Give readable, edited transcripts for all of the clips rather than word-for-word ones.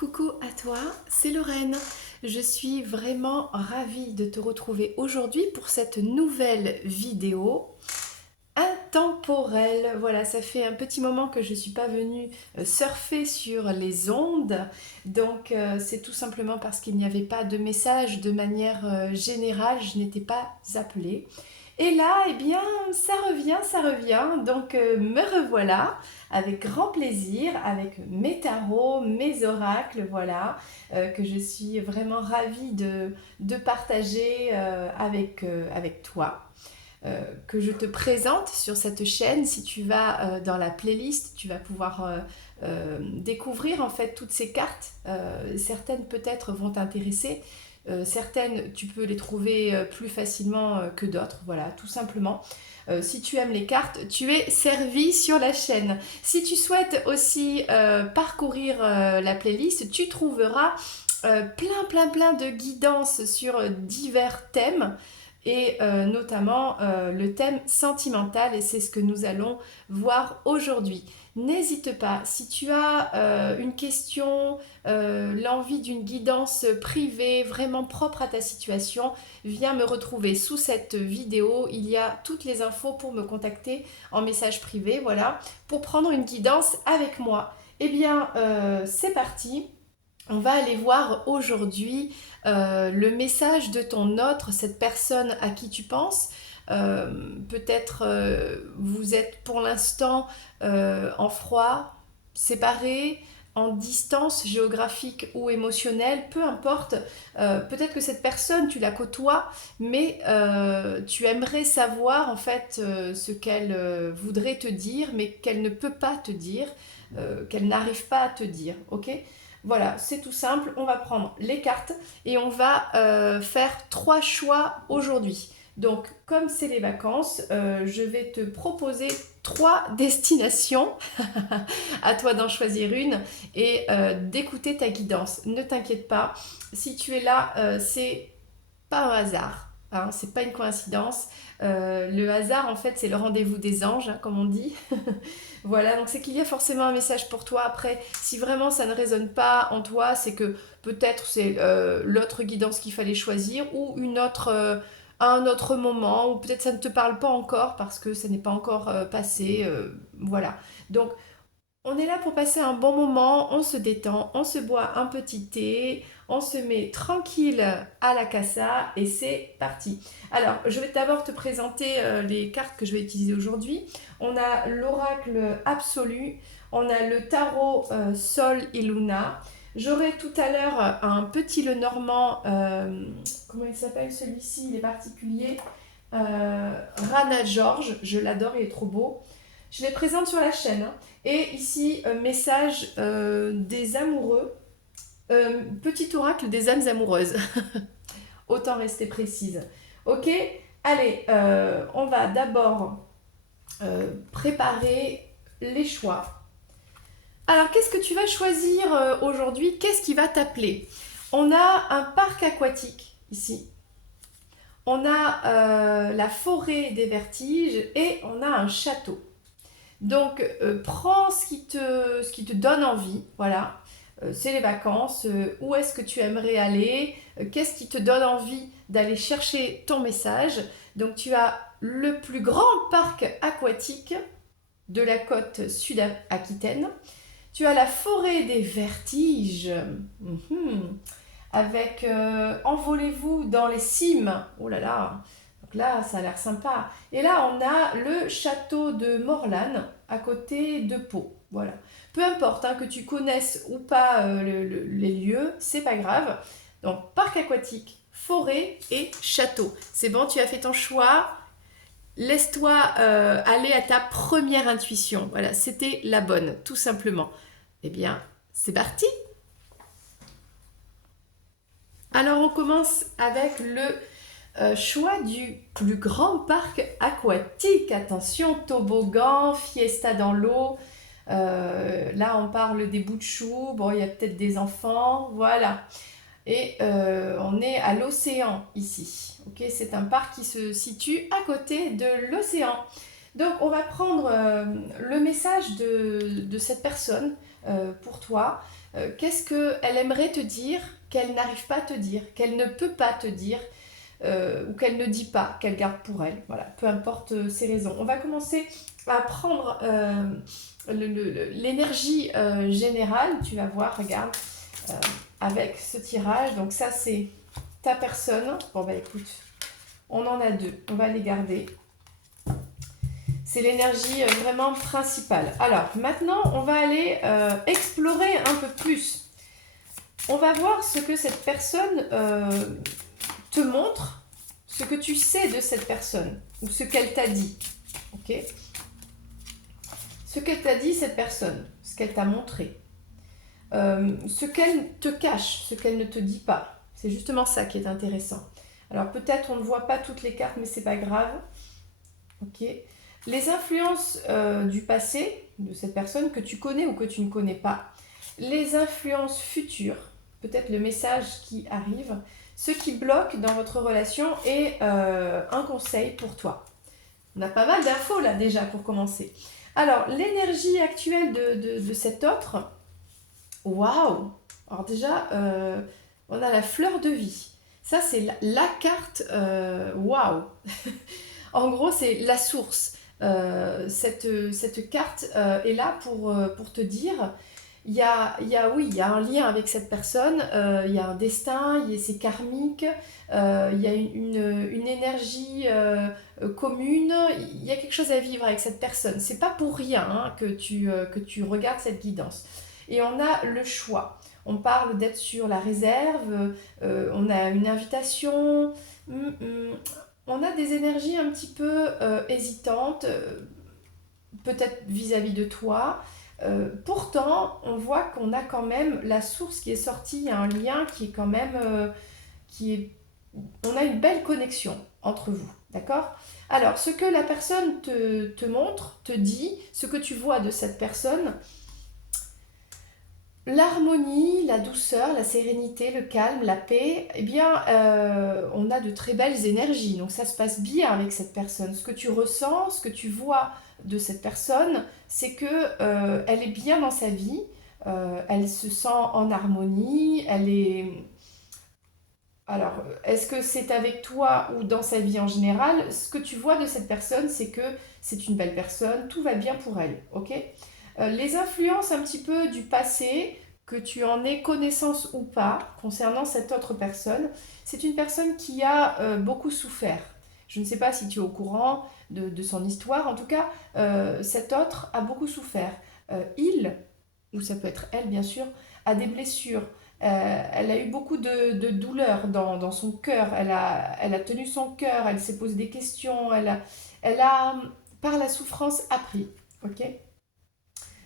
Coucou à toi, c'est Lorraine. Je suis vraiment ravie de te retrouver aujourd'hui pour cette nouvelle vidéo intemporelle. Voilà, ça fait un petit moment que je ne suis pas venue surfer sur les ondes. Donc c'est tout simplement parce qu'il n'y avait pas de message de manière générale, je n'étais pas appelée. Et là, eh bien, ça revient, ça revient. Donc, me revoilà avec grand plaisir, avec mes tarots, mes oracles, voilà, que je suis vraiment ravie de partager avec toi. Que je te présente sur cette chaîne. Si tu vas dans la playlist, tu vas pouvoir découvrir en fait toutes ces cartes. Certaines peut-être vont t'intéresser. Certaines, tu peux les trouver plus facilement que d'autres, voilà, tout simplement. Si tu aimes les cartes, tu es servi sur la chaîne. Si tu souhaites aussi parcourir la playlist, tu trouveras plein de guidances sur divers thèmes et notamment le thème sentimental, et c'est ce que nous allons voir aujourd'hui. N'hésite pas, si tu as une question, l'envie d'une guidance privée vraiment propre à ta situation, viens me retrouver sous cette vidéo. Il y a toutes les infos pour me contacter en message privé, voilà, pour prendre une guidance avec moi. Eh bien, c'est parti. On va aller voir aujourd'hui le message de ton autre, cette personne à qui tu penses. Peut-être vous êtes pour l'instant en froid, séparés, en distance géographique ou émotionnelle, peu importe. Peut-être que cette personne, tu la côtoies, mais tu aimerais savoir en fait ce qu'elle voudrait te dire, mais qu'elle ne peut pas te dire, qu'elle n'arrive pas à te dire, ok? Voilà, c'est tout simple. On va prendre les cartes et on va faire 3 choix aujourd'hui. Donc, comme c'est les vacances, je vais te proposer 3 destinations. À toi d'en choisir une et d'écouter ta guidance. Ne t'inquiète pas, si tu es là, c'est pas un hasard. Hein, c'est pas une coïncidence. Le hasard, en fait, c'est le rendez-vous des anges, hein, comme on dit. Voilà, donc c'est qu'il y a forcément un message pour toi. Après, si vraiment ça ne résonne pas en toi, c'est que peut-être c'est l'autre guidance qu'il fallait choisir ou une autre, à un autre moment, ou peut-être ça ne te parle pas encore parce que ça n'est pas encore passé. Voilà. Donc, on est là pour passer un bon moment, on se détend, on se boit un petit thé, on se met tranquille à la casa et c'est parti. Alors, je vais d'abord te présenter les cartes que je vais utiliser aujourd'hui. On a l'oracle absolu, on a le tarot Sol et Luna. J'aurai tout à l'heure un petit Lenormand, comment il s'appelle celui-ci, il est particulier, Rana George, je l'adore, il est trop beau. Je les présente sur la chaîne. Hein. Et ici, message des amoureux. Petit oracle des âmes amoureuses. Autant rester précise. Ok. Allez, on va d'abord préparer les choix. Alors, qu'est-ce que tu vas choisir aujourd'hui? Qu'est-ce qui va t'appeler? On a un parc aquatique ici. On a la forêt des vertiges et on a un château. Donc, prends ce qui te donne envie, voilà. C'est les vacances, où est-ce que tu aimerais aller, qu'est-ce qui te donne envie d'aller chercher ton message. Donc, tu as le plus grand parc aquatique de la côte sud-aquitaine. Tu as la forêt des vertiges, avec envolez-vous dans les cimes, oh là là, donc là ça a l'air sympa. Et là on a le château de Morlan à côté de Pau, voilà. Peu importe hein, que tu connaisses ou pas les lieux, c'est pas grave. Donc parc aquatique, forêt et château. C'est bon, tu as fait ton choix. Laisse-toi aller à ta première intuition. Voilà, c'était la bonne, tout simplement. Eh bien, c'est parti. Alors on commence avec le choix du plus grand parc aquatique. Attention, toboggan, fiesta dans l'eau. Là on parle des bouts de chou. Bon, il y a peut-être des enfants. Voilà. Et on est à l'océan ici. Ok, c'est un parc qui se situe à côté de l'océan. Donc on va prendre le message de cette personne pour toi. Qu'est-ce qu'elle aimerait te dire qu'elle n'arrive pas à te dire, qu'elle ne peut pas te dire, ou qu'elle ne dit pas, qu'elle garde pour elle. Voilà, peu importe ses raisons. On va commencer à prendre l'énergie générale. Tu vas voir, regarde, euh, avec ce tirage. Donc ça, c'est ta personne. Bon, bah écoute, on en a deux. On va les garder. C'est l'énergie vraiment principale. Alors, maintenant, on va aller explorer un peu plus. On va voir ce que cette personne te montre, ce que tu sais de cette personne, ou ce qu'elle t'a dit. Ok ? Ce qu'elle t'a dit, cette personne, ce qu'elle t'a montré. Ce qu'elle te cache, ce qu'elle ne te dit pas. C'est justement ça qui est intéressant. Alors peut-être on ne voit pas toutes les cartes, mais c'est pas grave. Ok. Les influences du passé de cette personne que tu connais ou que tu ne connais pas. Les influences futures, peut-être le message qui arrive, ce qui bloque dans votre relation et un conseil pour toi. On a pas mal d'infos là déjà pour commencer. Alors, l'énergie actuelle de cet autre, waouh! Alors déjà, on a la fleur de vie. Ça, c'est la carte, waouh! En gros, c'est la source. Cette carte est là pour te dire, oui, il y a un lien avec cette personne, il y a un destin, c'est karmique, il y a une énergie commune, il y a quelque chose à vivre avec cette personne. C'est pas pour rien hein, que tu regardes cette guidance. Et on a le choix. On parle d'être sur la réserve, on a une invitation, on a des énergies un petit peu hésitantes, peut-être vis-à-vis de toi. Pourtant, on voit qu'on a quand même la source qui est sortie, il y a un lien qui est quand même... on a une belle connexion entre vous, d'accord? Alors, ce que la personne te montre, te dit, ce que tu vois de cette personne, l'harmonie, la douceur, la sérénité, le calme, la paix, eh bien, on a de très belles énergies. Donc ça se passe bien avec cette personne. Ce que tu ressens, ce que tu vois de cette personne, c'est que elle est bien dans sa vie, elle se sent en harmonie, elle est... Alors, est-ce que c'est avec toi ou dans sa vie en général? Ce que tu vois de cette personne, c'est que c'est une belle personne, tout va bien pour elle, ok? Les influences un petit peu du passé, que tu en aies connaissance ou pas, concernant cette autre personne, c'est une personne qui a beaucoup souffert. Je ne sais pas si tu es au courant de son histoire, en tout cas, cet autre a beaucoup souffert. Il, ou ça peut être elle bien sûr, a des blessures. Elle a eu beaucoup de douleurs dans son cœur. Elle a tenu son cœur, elle s'est posé des questions, elle a, par la souffrance, appris. Ok.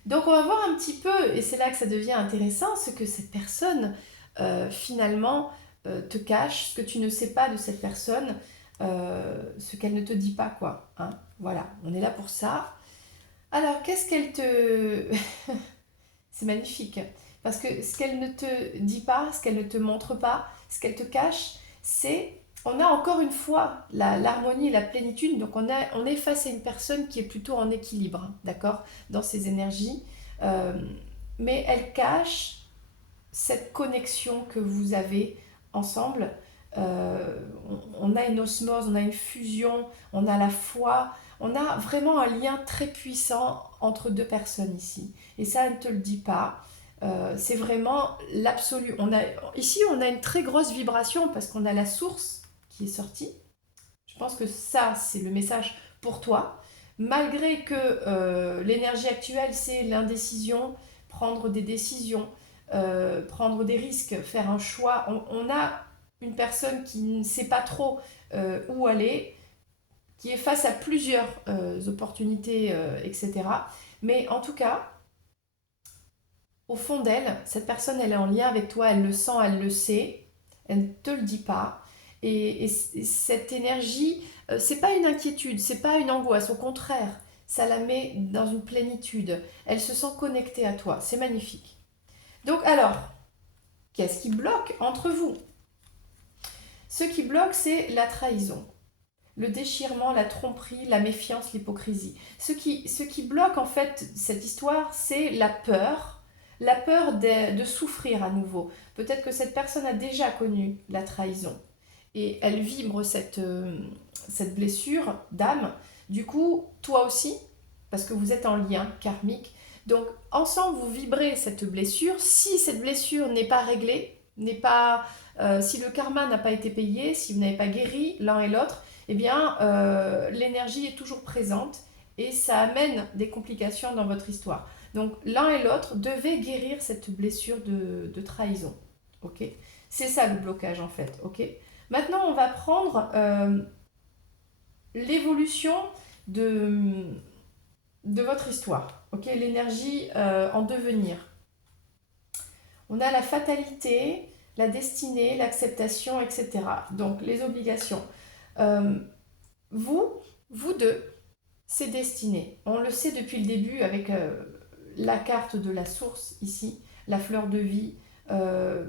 Donc on va voir un petit peu, et c'est là que ça devient intéressant, ce que cette personne finalement te cache, ce que tu ne sais pas de cette personne, ce qu'elle ne te dit pas, quoi. Hein. Voilà, on est là pour ça. Alors, qu'est-ce qu'elle te... C'est magnifique, parce que ce qu'elle ne te dit pas, ce qu'elle ne te montre pas, ce qu'elle te cache, c'est... On a encore une fois l'harmonie et la plénitude, donc on est face à une personne qui est plutôt en équilibre, d'accord, dans ses énergies, Euh, mais elle cache cette connexion que vous avez ensemble. On a une osmose, on a une fusion, on a la foi, on a vraiment un lien très puissant entre deux personnes ici. Et ça, elle ne te le dit pas. C'est vraiment l'absolu. Ici, on a une très grosse vibration parce qu'on a la source qui est sortie. Je pense que ça, c'est le message pour toi. Malgré que l'énergie actuelle, c'est l'indécision, prendre des décisions, prendre des risques, faire un choix. On a une personne qui ne sait pas trop où aller, qui est face à plusieurs opportunités, etc. Mais en tout cas, au fond d'elle, cette personne, elle est en lien avec toi, elle le sent, elle le sait, elle ne te le dit pas. Et cette énergie, c'est pas une inquiétude, c'est pas une angoisse, au contraire, ça la met dans une plénitude. Elle se sent connectée à toi, c'est magnifique. Donc alors, qu'est-ce qui bloque entre vous? Ce qui bloque, c'est la trahison, le déchirement, la tromperie, la méfiance, l'hypocrisie. Ce qui bloque en fait cette histoire, c'est la peur, la peur de souffrir à nouveau. Peut-être que cette personne a déjà connu la trahison et elle vibre cette blessure d'âme. Du coup, toi aussi, parce que vous êtes en lien karmique. Donc, ensemble, vous vibrez cette blessure. Si cette blessure n'est pas réglée, si le karma n'a pas été payé, si vous n'avez pas guéri l'un et l'autre, eh bien, l'énergie est toujours présente et ça amène des complications dans votre histoire. Donc, l'un et l'autre devez guérir cette blessure de trahison. Ok? C'est ça le blocage en fait. Ok? Maintenant, on va prendre l'évolution de, de votre histoire. Ok? L'énergie en devenir. On a la fatalité, la destinée, l'acceptation, etc. Donc, les obligations. Euh, vous, vous deux, c'est destiné. On le sait depuis le début avec la carte de la source ici, la fleur de vie. Euh,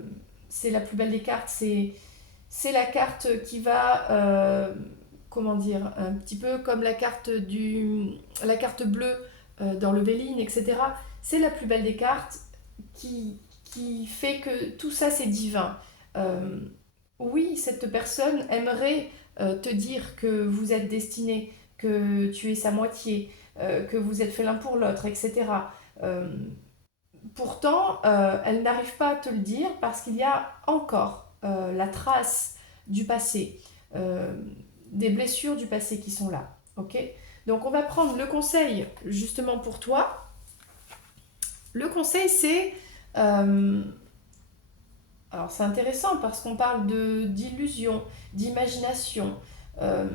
c'est la plus belle des cartes. C'est la carte qui va, comment dire, un petit peu comme la carte bleue dans le Béline, etc. C'est la plus belle des cartes qui fait que tout ça c'est divin. Euh, oui, cette personne aimerait te dire que vous êtes destiné, que tu es sa moitié, que vous êtes fait l'un pour l'autre, etc. Euh, Pourtant, elle n'arrive pas à te le dire parce qu'il y a encore la trace du passé, euh, des blessures du passé qui sont là. Ok? Donc on va prendre le conseil justement pour toi. Le conseil c'est euh, alors c'est intéressant parce qu'on parle d'illusion, d'imagination. Euh,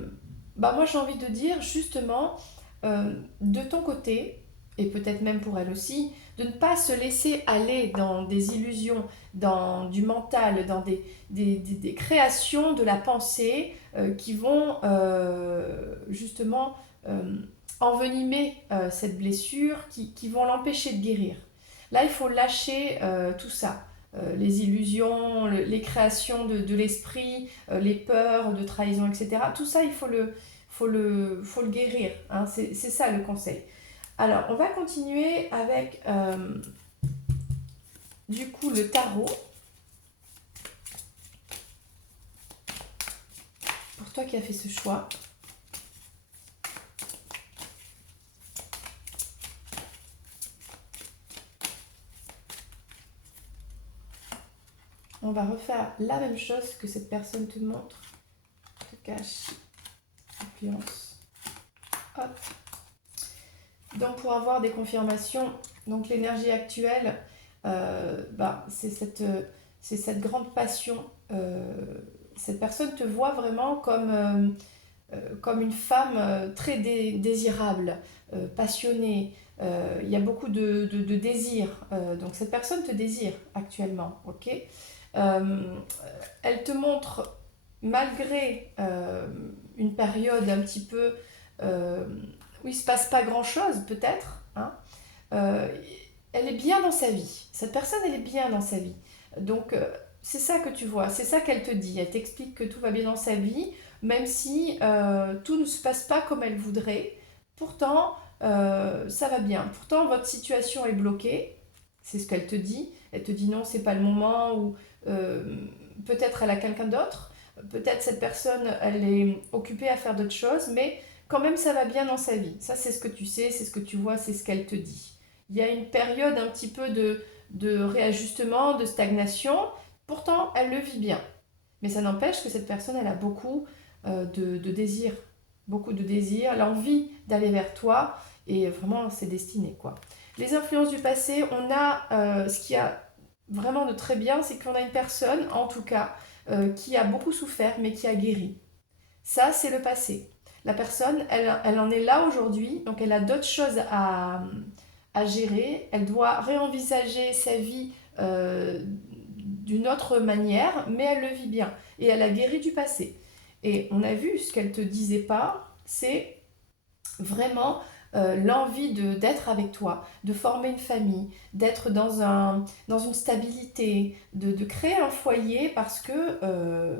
Moi j'ai envie de dire justement de ton côté, et peut-être même pour elle aussi, de ne pas se laisser aller dans des illusions, dans du mental, dans des créations de la pensée qui vont justement euh, envenimer cette blessure, qui vont l'empêcher de guérir. Là, il faut lâcher tout ça. Les illusions, les créations de l'esprit, les peurs de trahison, etc. Tout ça, il faut le guérir. Hein. C'est ça le conseil. Alors, on va continuer avec du coup le tarot. Pour toi qui as fait ce choix. On va refaire la même chose que cette personne te montre, te cache, influence. Hop. Donc pour avoir des confirmations, donc l'énergie actuelle, c'est cette grande passion. Cette personne te voit vraiment comme une femme très désirable, passionnée. Il y a beaucoup de désir. Donc cette personne te désire actuellement, ok? Euh, Elle te montre, malgré une période un petit peu euh, où il ne se passe pas grand-chose, peut-être, hein, euh, elle est bien dans sa vie. Cette personne, elle est bien dans sa vie. Donc, c'est ça que tu vois, c'est ça qu'elle te dit. Elle t'explique que tout va bien dans sa vie, même si tout ne se passe pas comme elle voudrait. Pourtant, ça va bien. Pourtant, votre situation est bloquée. C'est ce qu'elle te dit. Elle te dit non, c'est pas le moment, ou euh, peut-être elle a quelqu'un d'autre. Peut-être cette personne, elle est occupée à faire d'autres choses, mais quand même, ça va bien dans sa vie. Ça, c'est ce que tu sais, c'est ce que tu vois, c'est ce qu'elle te dit. Il y a une période un petit peu de réajustement, de stagnation. Pourtant, elle le vit bien. Mais ça n'empêche que cette personne, elle a beaucoup de désirs. Beaucoup de désirs, l'envie d'aller vers toi. Et vraiment, c'est destiné, quoi. Les influences du passé, on a ce qu'il y a vraiment de très bien, c'est qu'on a une personne, en tout cas, qui a beaucoup souffert, mais qui a guéri. Ça, c'est le passé. La personne, elle en est là aujourd'hui, donc elle a d'autres choses à gérer. Elle doit réenvisager sa vie d'une autre manière, mais elle le vit bien. Et elle a guéri du passé. Et on a vu ce qu'elle te disait pas, c'est vraiment l'envie d'être avec toi, de former une famille, d'être dans une stabilité, de créer un foyer parce que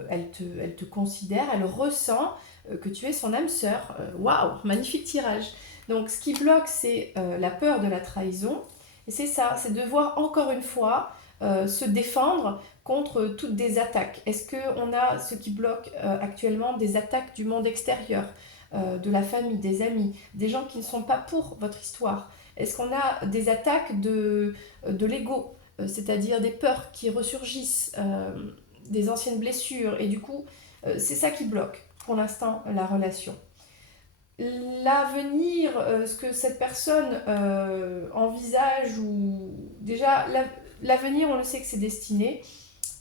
elle te considère, elle ressent que tu es son âme sœur. Waouh, magnifique tirage. Donc ce qui bloque, c'est la peur de la trahison. Et c'est ça, c'est devoir encore une fois se défendre contre toutes des attaques. Est-ce qu'on a ce qui bloque actuellement des attaques du monde extérieur, de la famille, des amis, des gens qui ne sont pas pour votre histoire? Est-ce qu'on a des attaques de l'ego, c'est-à-dire des peurs qui ressurgissent, des anciennes blessures, et du coup, c'est ça qui bloque pour l'instant la relation. L'avenir, ce que cette personne envisage, ou déjà l'avenir, on le sait que c'est destiné.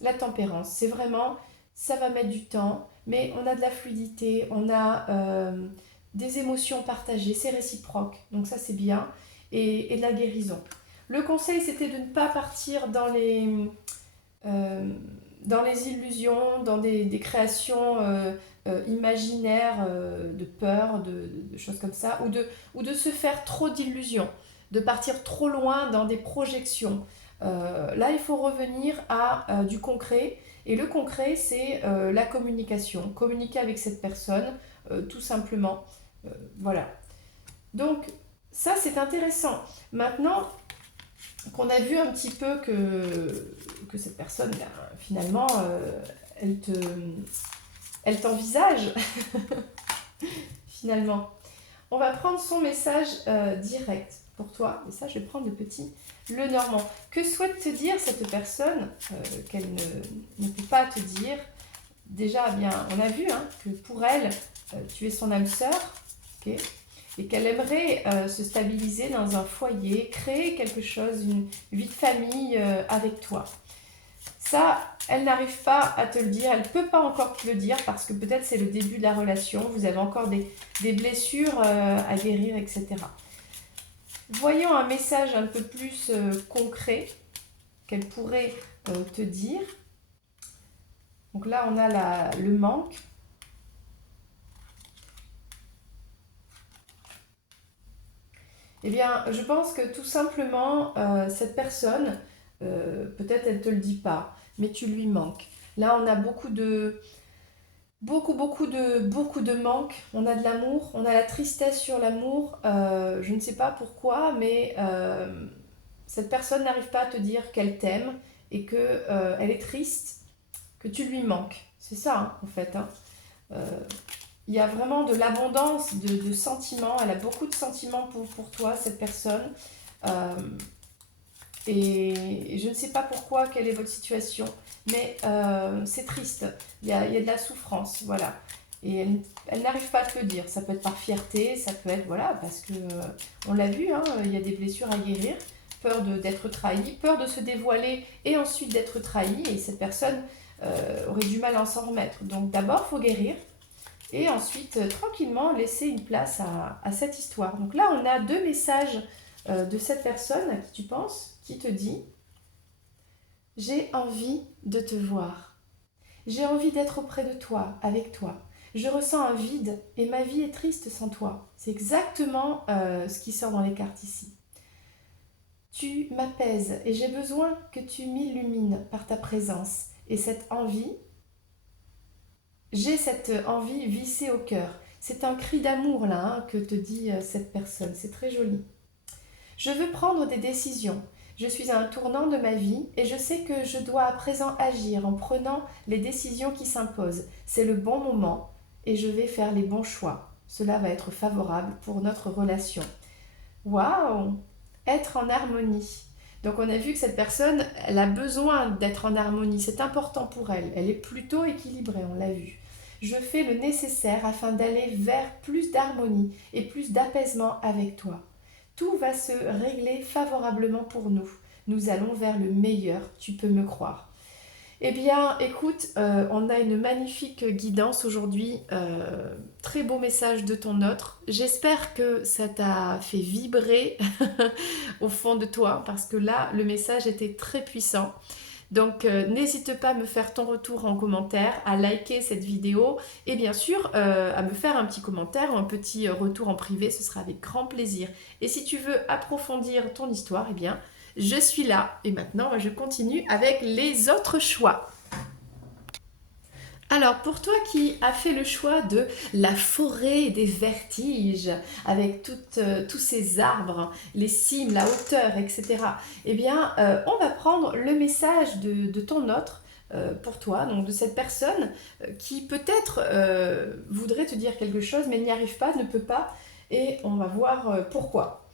La tempérance, c'est vraiment, ça va mettre du temps, mais on a de la fluidité, on a des émotions partagées, c'est réciproque, donc ça c'est bien, et de la guérison. Le conseil, c'était de ne pas partir euh, dans les illusions, dans des créations imaginaires de peur, de choses comme ça, ou de se faire trop d'illusions, de partir trop loin dans des projections. Là, il faut revenir à du concret. Et le concret, c'est la communication. Communiquer avec cette personne, tout simplement. Voilà. Donc, ça, c'est intéressant. Maintenant qu'on a vu un petit peu que cette personne, ben, finalement, elle t'envisage, finalement. On va prendre son message direct pour toi. Et ça, je vais prendre le petit Le Normand. Que souhaite te dire cette personne qu'elle ne peut pas te dire? Déjà, eh bien, on a vu hein, que pour elle, tu es son âme sœur, okay, et qu'elle aimerait se stabiliser dans un foyer, créer quelque chose, une vie de famille avec toi. Ça, elle n'arrive pas à te le dire, elle ne peut pas encore te le dire parce que peut-être c'est le début de la relation, vous avez encore des blessures à guérir, etc. Voyons un message un peu plus concret qu'elle pourrait te dire. Donc là, on a le manque. Eh bien, je pense que tout simplement, cette personne, peut-être elle ne te le dit pas, mais tu lui manques. Là, on a beaucoup de manque. On a de l'amour, on a la tristesse sur l'amour. Je ne sais pas pourquoi, mais cette personne n'arrive pas à te dire qu'elle t'aime et que elle est triste, que tu lui manques. C'est ça, hein, en fait. Hein. Il y a vraiment de l'abondance de sentiments. Elle a beaucoup de sentiments pour toi, cette personne. Euh, et je ne sais pas pourquoi, quelle est votre situation, mais c'est triste. Il y a de la souffrance, voilà. Et elle n'arrive pas à te le dire. Ça peut être par fierté, ça peut être, voilà, parce que on l'a vu, hein, il y a des blessures à guérir, peur d'être trahi, peur de se dévoiler et ensuite d'être trahi. Et cette personne aurait du mal à s'en remettre. Donc d'abord, il faut guérir. Et ensuite, tranquillement, laisser une place à cette histoire. Donc là, on a deux messages de cette personne à qui tu penses, qui te dit « J'ai envie de te voir. J'ai envie d'être auprès de toi, avec toi. Je ressens un vide et ma vie est triste sans toi. » C'est exactement ce qui sort dans les cartes ici. Tu m'apaises et j'ai besoin que tu m'illumines par ta présence. Et cette envie, j'ai cette envie vissée au cœur. C'est un cri d'amour là hein, que te dit cette personne. C'est très joli. Je veux prendre des décisions. Je suis à un tournant de ma vie et je sais que je dois à présent agir en prenant les décisions qui s'imposent. C'est le bon moment et je vais faire les bons choix. Cela va être favorable pour notre relation. Waouh! Être en harmonie. Donc on a vu que cette personne, elle a besoin d'être en harmonie. C'est important pour elle. Elle est plutôt équilibrée, on l'a vu. Je fais le nécessaire afin d'aller vers plus d'harmonie et plus d'apaisement avec toi. Tout va se régler favorablement pour nous. Nous allons vers le meilleur, tu peux me croire. Eh bien, écoute, on a une magnifique guidance aujourd'hui. Très beau message de ton autre. J'espère que ça t'a fait vibrer au fond de toi, parce que là, le message était très puissant. Donc, n'hésite pas à me faire ton retour en commentaire, à liker cette vidéo et bien sûr à me faire un petit commentaire ou un petit retour en privé, ce sera avec grand plaisir. Et si tu veux approfondir ton histoire, eh bien, je suis là. Et maintenant, je continue avec les autres choix. Alors, pour toi qui as fait le choix de la forêt des vertiges, avec tous ces arbres, les cimes, la hauteur, etc., eh bien, on va prendre le message de ton autre pour toi, donc de cette personne qui peut-être voudrait te dire quelque chose, mais n'y arrive pas, ne peut pas, et on va voir pourquoi.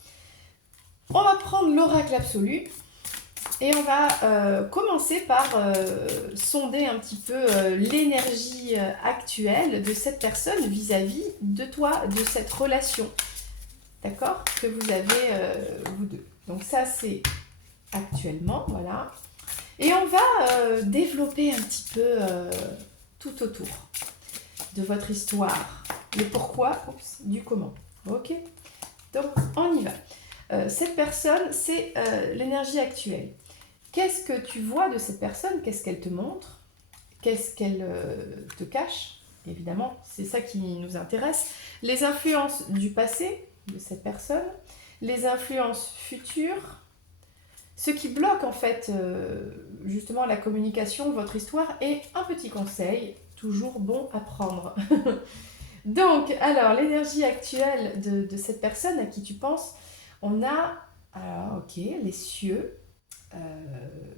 On va prendre l'oracle absolu. Et on va commencer par sonder un petit peu l'énergie actuelle de cette personne vis-à-vis de toi, de cette relation, d'accord, que vous avez vous deux. Donc ça c'est actuellement, voilà. Et on va développer un petit peu tout autour de votre histoire, le pourquoi, du comment. Ok. Donc on y va. Cette personne, c'est l'énergie actuelle. Qu'est-ce que tu vois de cette personne? Qu'est-ce qu'elle te montre? Qu'est-ce qu'elle te cache? Évidemment, c'est ça qui nous intéresse. Les influences du passé de cette personne, les influences futures, ce qui bloque en fait justement la communication, votre histoire, et un petit conseil, toujours bon à prendre. Donc, alors, l'énergie actuelle de cette personne à qui tu penses, on a, alors, ok, les cieux, euh,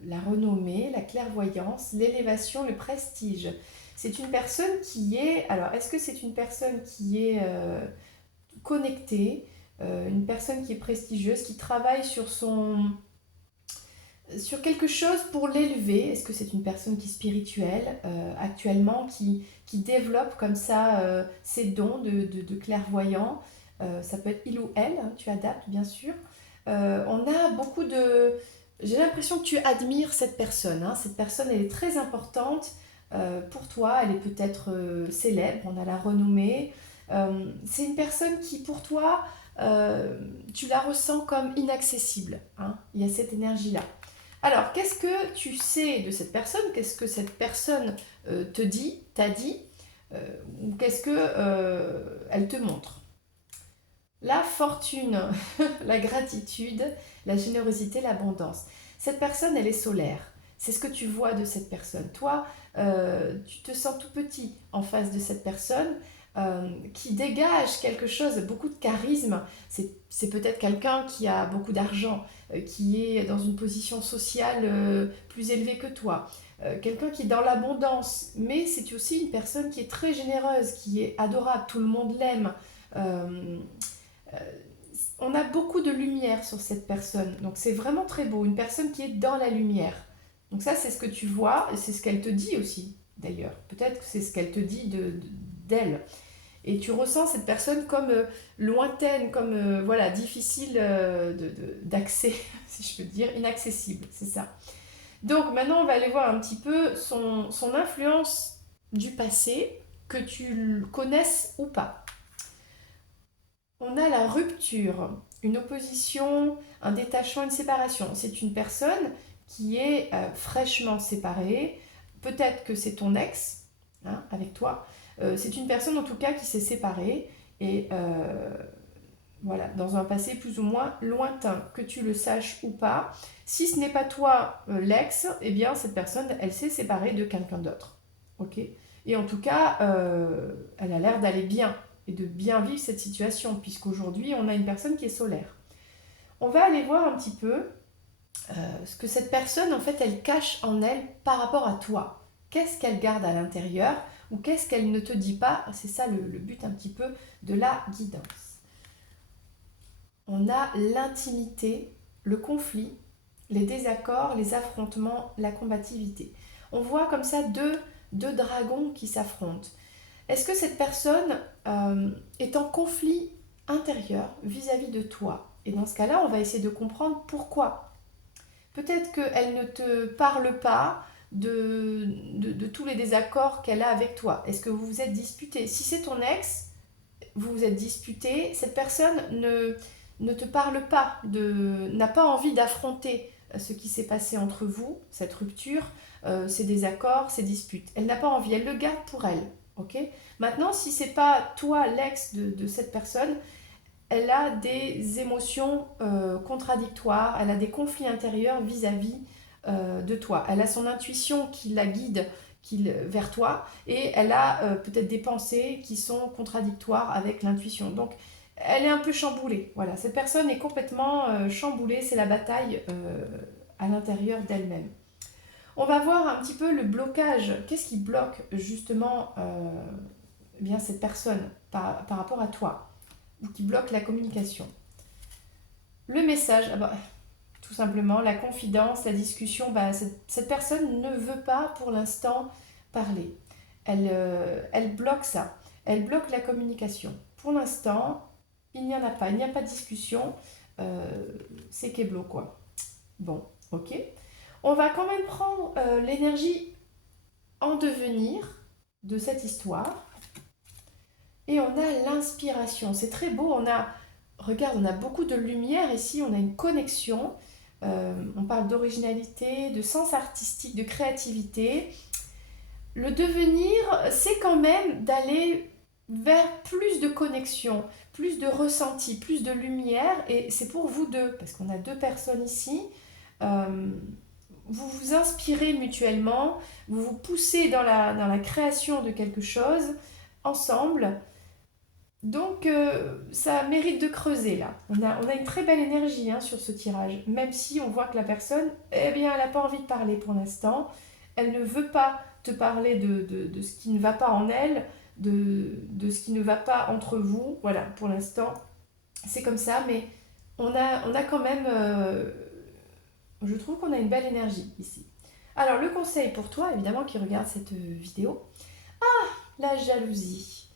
la renommée, la clairvoyance, l'élévation, le prestige. C'est une personne qui est... Alors, est-ce que c'est une personne qui est connectée, une personne qui est prestigieuse, qui travaille sur quelque chose pour l'élever? Est-ce que c'est une personne qui est spirituelle actuellement, qui développe comme ça ses dons de clairvoyant? Ça peut être il ou elle, hein, tu adaptes bien sûr. On a beaucoup de... J'ai l'impression que tu admires cette personne, hein. Cette personne, elle est très importante pour toi. Elle est peut-être célèbre, on a la renommée. C'est une personne qui, pour toi, tu la ressens comme inaccessible, hein. Il y a cette énergie-là. Alors, qu'est-ce que tu sais de cette personne? Qu'est-ce que cette personne te dit, t'a dit, ou qu'est-ce que elle te montre? La fortune, la gratitude, la générosité, l'abondance. Cette personne, elle est solaire. C'est ce que tu vois de cette personne. Toi, tu te sens tout petit en face de cette personne qui dégage quelque chose, beaucoup de charisme. C'est peut-être quelqu'un qui a beaucoup d'argent, qui est dans une position sociale plus élevée que toi. Quelqu'un qui est dans l'abondance, mais c'est aussi une personne qui est très généreuse, qui est adorable, tout le monde l'aime. Euh, euh, on a beaucoup de lumière sur cette personne, donc c'est vraiment très beau, une personne qui est dans la lumière. Donc ça, c'est ce que tu vois, et c'est ce qu'elle te dit aussi, d'ailleurs. Peut-être que c'est ce qu'elle te dit d'elle. Et tu ressens cette personne comme lointaine, comme voilà, difficile d'accès, si je peux dire, inaccessible, c'est ça. Donc maintenant, on va aller voir un petit peu son influence du passé, que tu le connaisses ou pas. On a la rupture, une opposition, un détachement, une séparation. C'est une personne qui est fraîchement séparée. Peut-être que c'est ton ex, hein, avec toi. C'est une personne en tout cas qui s'est séparée et voilà, dans un passé plus ou moins lointain, que tu le saches ou pas. Si ce n'est pas toi l'ex, eh bien cette personne, elle s'est séparée de quelqu'un d'autre. Ok. Et en tout cas, elle a l'air d'aller bien et de bien vivre cette situation, puisqu'aujourd'hui, on a une personne qui est solaire. On va aller voir un petit peu ce que cette personne, en fait, elle cache en elle par rapport à toi. Qu'est-ce qu'elle garde à l'intérieur ou qu'est-ce qu'elle ne te dit pas? C'est ça le but un petit peu de la guidance. On a l'intimité, le conflit, les désaccords, les affrontements, la combativité. On voit comme ça deux dragons qui s'affrontent. Est-ce que cette personne est en conflit intérieur vis-à-vis de toi? Et dans ce cas-là, on va essayer de comprendre pourquoi. Peut-être qu'elle ne te parle pas de tous les désaccords qu'elle a avec toi. Est-ce que vous vous êtes disputé? Si c'est ton ex, vous vous êtes disputé, cette personne ne te parle pas, n'a pas envie d'affronter ce qui s'est passé entre vous, cette rupture, ces désaccords, ces disputes. Elle n'a pas envie, elle le garde pour elle. Ok. Maintenant, si c'est pas toi l'ex de cette personne, elle a des émotions contradictoires, elle a des conflits intérieurs vis-à-vis de toi. Elle a son intuition qui la guide, vers toi, et elle a peut-être des pensées qui sont contradictoires avec l'intuition. Donc, elle est un peu chamboulée. Voilà, cette personne est complètement chamboulée, c'est la bataille à l'intérieur d'elle-même. On va voir un petit peu le blocage. Qu'est-ce qui bloque justement eh bien, cette personne par rapport à toi, ou qui bloque la communication? Le message, ah bah, tout simplement, la confidence, la discussion, bah, cette personne ne veut pas pour l'instant parler. Elle bloque ça. Elle bloque la communication. Pour l'instant, il n'y en a pas. Il n'y a pas de discussion. C'est Keblo, quoi. Bon, ok. On va quand même prendre l'énergie en devenir de cette histoire. Et on a l'inspiration. C'est très beau. Regarde, on a beaucoup de lumière ici. On a une connexion. On parle d'originalité, de sens artistique, de créativité. Le devenir, c'est quand même d'aller vers plus de connexion, plus de ressenti, plus de lumière. Et c'est pour vous deux, parce qu'on a deux personnes ici. Vous vous inspirez mutuellement, vous vous poussez dans la création de quelque chose ensemble. Donc ça mérite de creuser là. On a une très belle énergie sur ce tirage, même si on voit que la personne, eh bien, elle n'a pas envie de parler pour l'instant. Elle ne veut pas te parler de ce qui ne va pas en elle, de ce qui ne va pas entre vous. Voilà, pour l'instant, c'est comme ça, mais on a quand même, je trouve qu'on a une belle énergie ici. Alors le conseil pour toi, évidemment, qui regarde cette vidéo, la jalousie,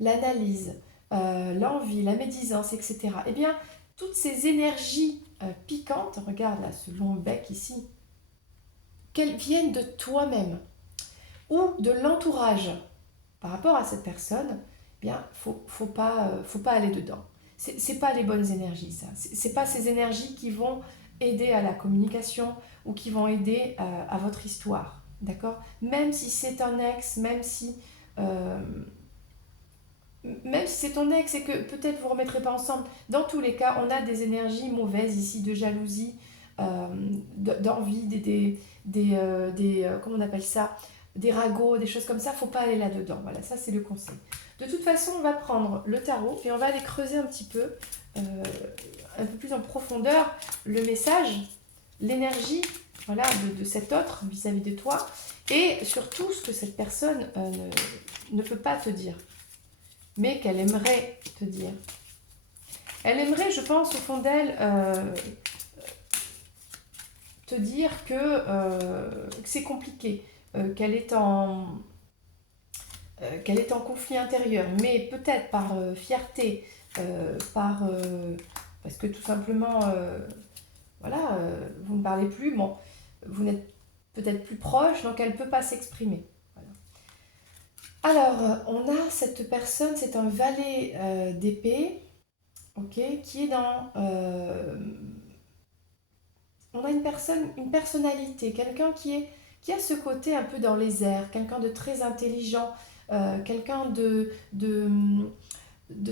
l'analyse, l'envie, la médisance, etc. Eh bien, toutes ces énergies piquantes, regarde là ce long bec ici, qu'elles viennent de toi-même ou de l'entourage par rapport à cette personne, eh bien, faut pas aller dedans. C'est pas les bonnes énergies, ça. C'est pas ces énergies qui vont aider à la communication ou qui vont aider à votre histoire, d'accord? Même si c'est un ex, euh, même si c'est ton ex et que peut-être vous ne remettrez pas ensemble, dans tous les cas, on a des énergies mauvaises ici, de jalousie, euh, d'envie, comment on appelle ça, des ragots, des choses comme ça. Faut pas aller là-dedans. Voilà, ça c'est le conseil. De toute façon, on va prendre le tarot et on va aller creuser un petit peu, un peu plus en profondeur, le message, l'énergie, voilà, de cet autre vis-à-vis de toi, et surtout ce que cette personne ne peut pas te dire, mais qu'elle aimerait te dire. Elle aimerait, je pense, au fond d'elle, te dire que c'est compliqué, qu'elle est en conflit intérieur, mais peut-être par fierté, parce que tout simplement, voilà, vous ne parlez plus, bon, vous n'êtes peut-être plus proche, donc elle ne peut pas s'exprimer. Alors, on a cette personne, c'est un valet d'épée, ok, qui est dans... on a une personnalité, quelqu'un qui a ce côté un peu dans les airs, quelqu'un de très intelligent, quelqu'un de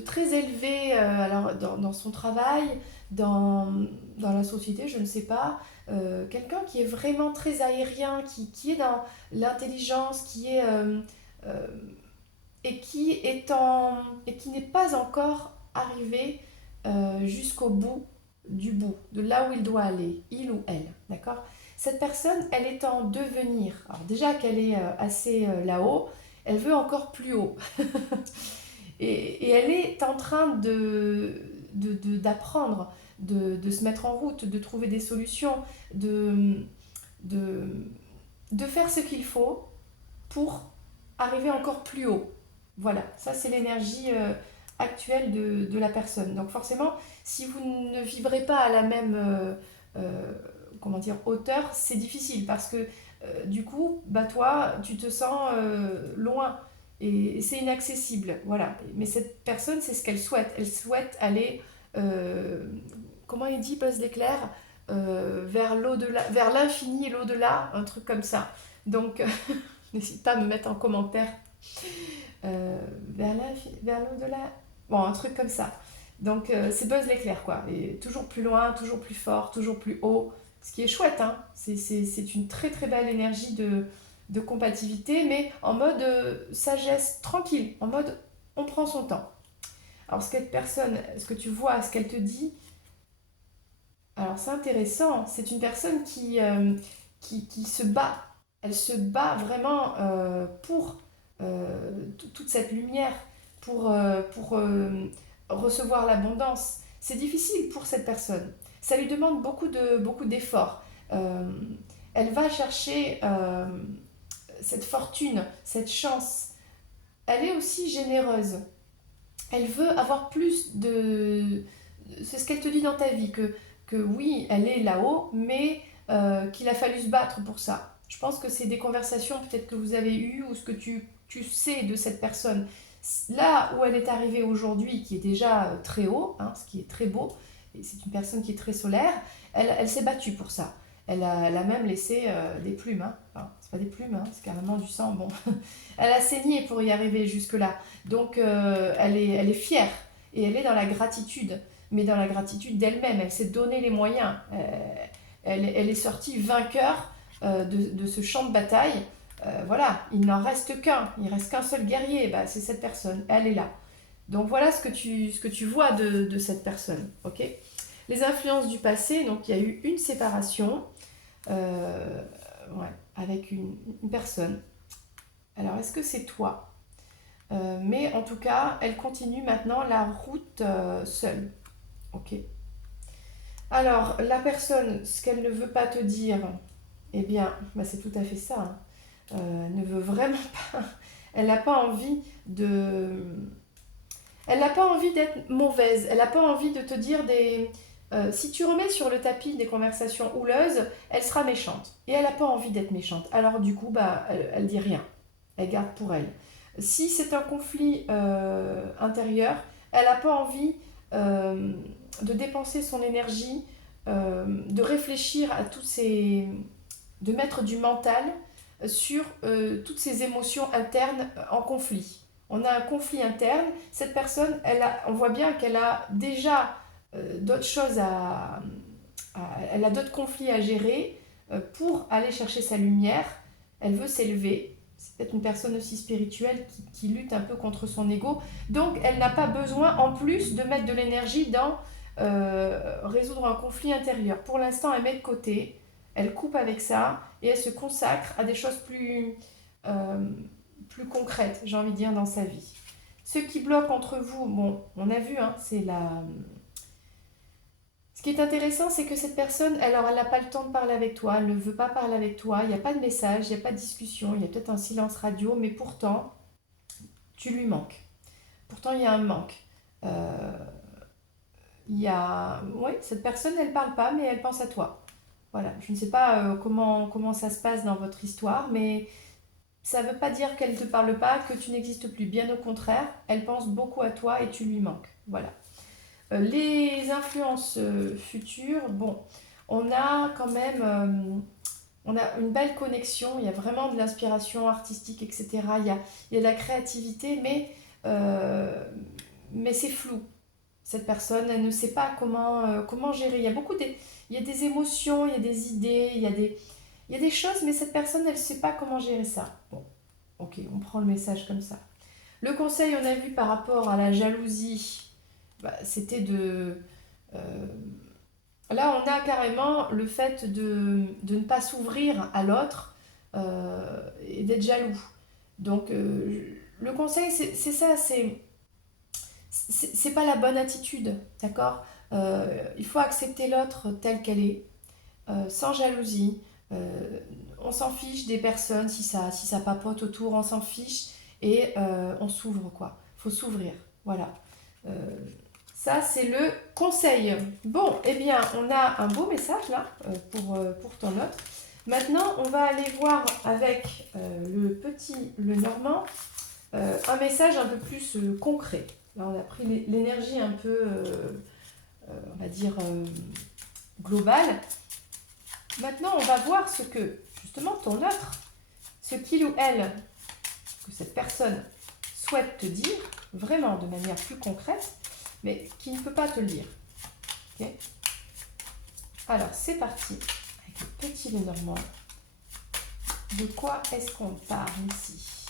très élevé alors dans son travail, dans la société, je ne sais pas, quelqu'un qui est vraiment très aérien, qui est dans l'intelligence, euh, et qui n'est pas encore arrivé jusqu'au bout du bout, de là où il doit aller, il ou elle, d'accord? Cette personne, elle est en devenir. Alors déjà qu'elle est assez là-haut, elle veut encore plus haut. Et elle est en train d'apprendre, de se mettre en route, de trouver des solutions, de, de faire ce qu'il faut pour arriver encore plus haut. Voilà, ça c'est l'énergie actuelle de la personne. Donc forcément, si vous ne vibrez pas à la même comment dire, hauteur, c'est difficile parce que du coup, bah toi, tu te sens loin et c'est inaccessible. Voilà. Mais cette personne, c'est ce qu'elle souhaite. Elle souhaite aller, comment il dit Buzz l'éclair, vers l'au-delà, vers l'infini et l'au-delà, un truc comme ça. Donc, n'hésite pas à me mettre en commentaire vers l'au-delà. Bon, un truc comme ça. Donc, c'est Buzz l'éclair, quoi. Et toujours plus loin, toujours plus fort, toujours plus haut. Ce qui est chouette, hein. C'est une très très belle énergie de compatibilité, mais en mode sagesse tranquille, en mode on prend son temps. Alors cette personne, ce que tu vois, ce qu'elle te dit, alors c'est intéressant, c'est une personne qui se bat. Elle se bat vraiment pour toute cette lumière, pour recevoir l'abondance. C'est difficile pour cette personne. Ça lui demande beaucoup d'efforts. Euh, Elle va chercher cette fortune, cette chance. Elle est aussi généreuse. Elle veut avoir plus de... C'est ce qu'elle te dit dans ta vie, que oui, elle est là-haut, mais qu'il a fallu se battre pour ça. Je pense que c'est des conversations peut-être que vous avez eues ou ce que tu sais de cette personne. Là où elle est arrivée aujourd'hui, qui est déjà très haut, hein, ce qui est très beau, et c'est une personne qui est très solaire, elle s'est battue pour ça. Elle a même laissé des plumes. Hein. Enfin, c'est pas des plumes, hein, c'est carrément du sang. Bon. Elle a saigné pour y arriver jusque-là. Donc elle est fière et elle est dans la gratitude. Mais dans la gratitude d'elle-même, elle s'est donné les moyens. Elle est sortie vainqueur de ce champ de bataille. Voilà, il n'en reste qu'un. Il reste qu'un seul guerrier. Bah, c'est cette personne. Elle est là. Donc voilà ce que tu vois de cette personne. Ok. Les influences du passé, donc il y a eu une séparation ouais, avec une personne. Alors est-ce que c'est toi? Mais en tout cas, elle continue maintenant la route seule. Ok. Alors la personne, ce qu'elle ne veut pas te dire, eh bien, bah, c'est tout à fait ça. Hein. Elle ne veut vraiment pas. Elle n'a pas envie de. Elle n'a pas envie d'être mauvaise. Elle n'a pas envie de te dire des. Si tu remets sur le tapis des conversations houleuses, elle sera méchante. Et elle n'a pas envie d'être méchante. Alors du coup, bah, elle dit rien. Elle garde pour elle. Si c'est un conflit intérieur, elle n'a pas envie de dépenser son énergie, de réfléchir à toutes ces... de mettre du mental sur toutes ces émotions internes en conflit. On a un conflit interne, cette personne, on voit bien qu'elle a déjà d'autres choses elle a d'autres conflits à gérer pour aller chercher sa lumière. Elle veut s'élever. C'est peut-être une personne aussi spirituelle qui lutte un peu contre son ego. Donc, elle n'a pas besoin, en plus, de mettre de l'énergie dans résoudre un conflit intérieur. Pour l'instant, elle met de côté, elle coupe avec ça et elle se consacre à des choses euh, plus concrètes, j'ai envie de dire, dans sa vie. Ce qui bloque entre vous, bon, on a vu, hein, c'est la... Ce qui est intéressant, c'est que cette personne, alors elle n'a pas le temps de parler avec toi, elle ne veut pas parler avec toi, il n'y a pas de message, il n'y a pas de discussion, il y a peut-être un silence radio, mais pourtant, tu lui manques. Pourtant, il y a un manque. Euh, il y a... Oui, cette personne, elle ne parle pas, mais elle pense à toi. Voilà, je ne sais pas comment ça se passe dans votre histoire, mais ça ne veut pas dire qu'elle ne te parle pas, que tu n'existes plus. Bien au contraire, elle pense beaucoup à toi et tu lui manques. Voilà. Les influences futures, bon, on a quand même on a une belle connexion, il y a vraiment de l'inspiration artistique, etc. Il y a de la créativité, mais c'est flou. Cette personne, elle ne sait pas comment gérer. Il y a des émotions, il y a des idées, il y a des choses, mais cette personne, elle ne sait pas comment gérer ça. Bon, ok, on prend le message comme ça. Le conseil, on a vu par rapport à la jalousie, bah, c'était de... euh, là, on a carrément le fait de ne pas s'ouvrir à l'autre et d'être jaloux. Donc, le conseil, c'est ça, c'est pas la bonne attitude, d'accord. Il faut accepter l'autre telle qu'elle est, sans jalousie. On s'en fiche des personnes, si ça papote autour, on s'en fiche et on s'ouvre, quoi. Il faut s'ouvrir, voilà. Euh, Ça, c'est le conseil. Bon, eh bien, on a un beau message là pour ton note. Maintenant, on va aller voir avec le Normand, un message un peu plus concret. Là, on a pris l'énergie un peu, on va dire, globale. Maintenant, on va voir ce que, justement, ton autre, ce qu'il ou elle, que cette personne souhaite te dire, vraiment de manière plus concrète, mais qui ne peut pas te le dire. Okay. Alors, c'est parti avec le petit Lenormand. De quoi est-ce qu'on parle ici?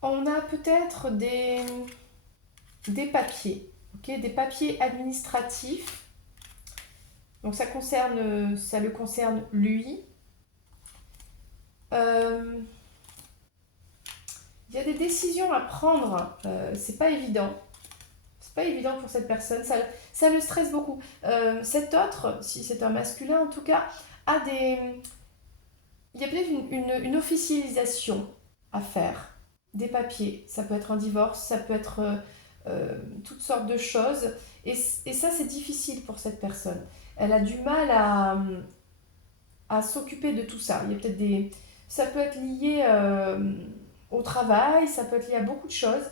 On a peut-être des papiers, ok, des papiers administratifs. Donc ça le concerne lui. Il y a des décisions à prendre. C'est pas évident. C'est pas évident pour cette personne. Ça le stresse beaucoup. Cet autre, si c'est un masculin en tout cas, a des. Il y a peut-être une officialisation à faire. Des papiers. Ça peut être un divorce, ça peut être toutes sortes de choses. Et ça, c'est difficile pour cette personne. Elle a du mal à s'occuper de tout ça. Il y a peut-être des. Ça peut être lié au travail, ça peut être lié à beaucoup de choses.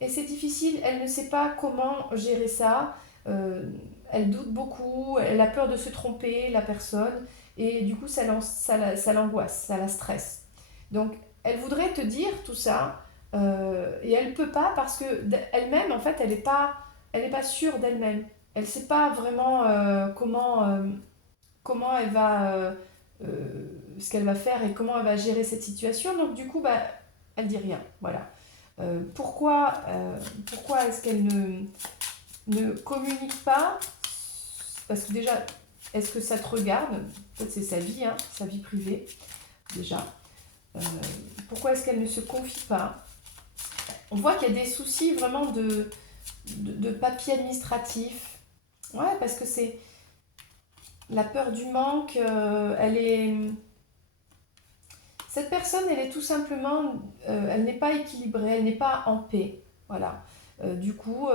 Et c'est difficile, elle ne sait pas comment gérer ça. Elle doute beaucoup, elle a peur de se tromper, la personne. Et du coup, ça l'angoisse, ça la stresse. Donc, elle voudrait te dire tout ça. Et elle ne peut pas parce que elle-même, en fait, elle est pas sûre d'elle-même. Elle ne sait pas vraiment comment elle va, ce qu'elle va faire et comment elle va gérer cette situation. Donc du coup, bah, elle dit rien. Voilà. Pourquoi est-ce qu'elle ne communique pas? Parce que déjà, est-ce que ça te regarde? Peut-être c'est sa vie, hein, sa vie privée, déjà. Euh, Pourquoi est-ce qu'elle ne se confie pas? On voit qu'il y a des soucis vraiment de papier administratif. Ouais, parce que c'est la peur du manque, cette personne, elle est tout simplement, elle n'est pas équilibrée, elle n'est pas en paix. Voilà. Du coup,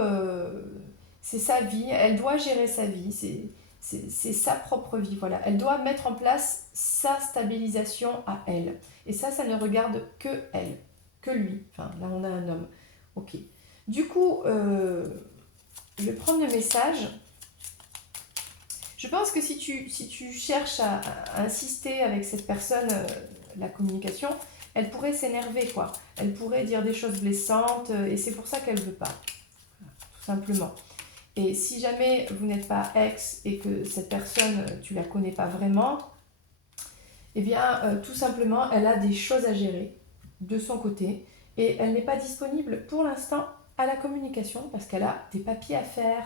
c'est sa vie, elle doit gérer sa vie, c'est sa propre vie. Voilà. Elle doit mettre en place sa stabilisation à elle. Et ça ne regarde que elle, que lui. Enfin, là, on a un homme. Ok. Du coup, je vais prendre le message. Je pense que si tu cherches à insister avec cette personne, la communication, elle pourrait s'énerver, quoi. Elle pourrait dire des choses blessantes, et c'est pour ça qu'elle ne veut pas, tout simplement. Et si jamais vous n'êtes pas ex et que cette personne, tu la connais pas vraiment, eh bien, tout simplement, elle a des choses à gérer de son côté, et elle n'est pas disponible pour l'instant à la communication, parce qu'elle a des papiers à faire,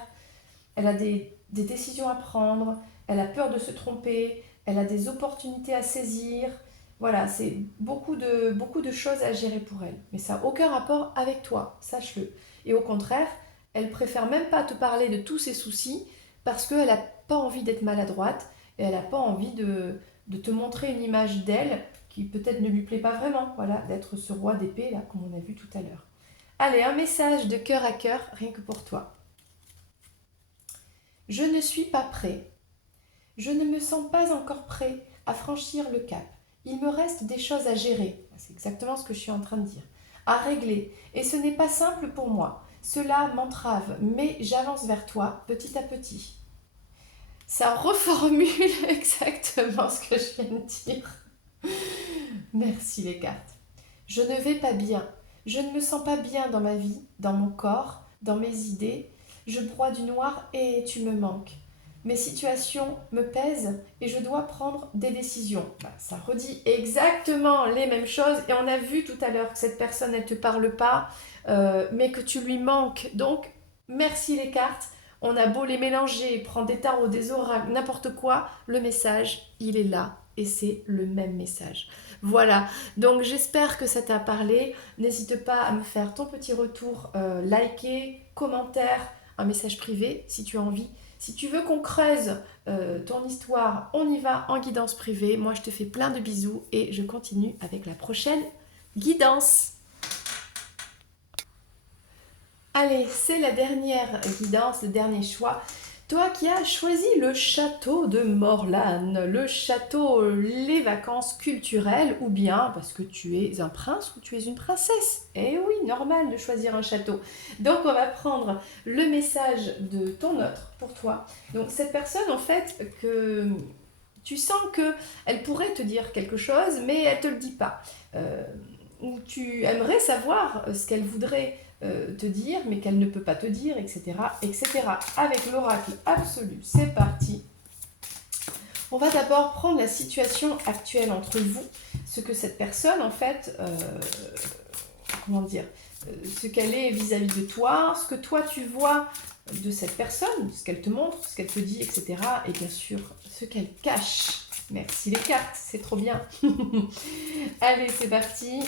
elle a des décisions à prendre, elle a peur de se tromper, elle a des opportunités à saisir. Voilà, c'est beaucoup de choses à gérer pour elle. Mais ça n'a aucun rapport avec toi, sache-le. Et au contraire, elle préfère même pas te parler de tous ses soucis parce qu'elle n'a pas envie d'être maladroite et elle n'a pas envie de te montrer une image d'elle qui peut-être ne lui plaît pas vraiment. Voilà, d'être ce roi d'épée, là, comme on a vu tout à l'heure. Allez, un message de cœur à cœur, rien que pour toi. Je ne suis pas prêt. Je ne me sens pas encore prêt à franchir le cap. Il me reste des choses à gérer. C'est exactement ce que je suis en train de dire. À régler. Et ce n'est pas simple pour moi. Cela m'entrave, mais j'avance vers toi petit à petit. Ça reformule exactement ce que je viens de dire. Merci les cartes. Je ne vais pas bien. Je ne me sens pas bien dans ma vie, dans mon corps, dans mes idées. Je broie du noir et tu me manques. Mes situations me pèsent et je dois prendre des décisions. Ça redit exactement les mêmes choses et on a vu tout à l'heure que cette personne ne te parle pas, mais que tu lui manques. Donc, merci les cartes. On a beau les mélanger, prendre des tarots, des oracles, n'importe quoi, le message, il est là et c'est le même message. Voilà, donc j'espère que ça t'a parlé. N'hésite pas à me faire ton petit retour, liker, commentaire, un message privé si tu as envie. Si tu veux qu'on creuse ton histoire, on y va en guidance privée. Moi, je te fais plein de bisous et je continue avec la prochaine guidance. Allez, c'est la dernière guidance, le dernier choix. Toi qui as choisi le château de Morlane, le château, les vacances culturelles, ou bien parce que tu es un prince ou tu es une princesse. Eh oui, normal de choisir un château. Donc on va prendre le message de ton autre pour toi. Donc cette personne, en fait, que tu sens qu'elle pourrait te dire quelque chose, mais elle ne te le dit pas. Ou tu aimerais savoir ce qu'elle voudrait te dire, mais qu'elle ne peut pas te dire, etc., etc. Avec l'oracle absolu, c'est parti. On va d'abord prendre la situation actuelle entre vous, ce que cette personne, en fait, comment dire, ce qu'elle est vis-à-vis de toi, ce que toi tu vois de cette personne, ce qu'elle te montre, ce qu'elle te dit, etc. Et bien sûr, ce qu'elle cache. Merci les cartes, c'est trop bien. Allez, c'est parti.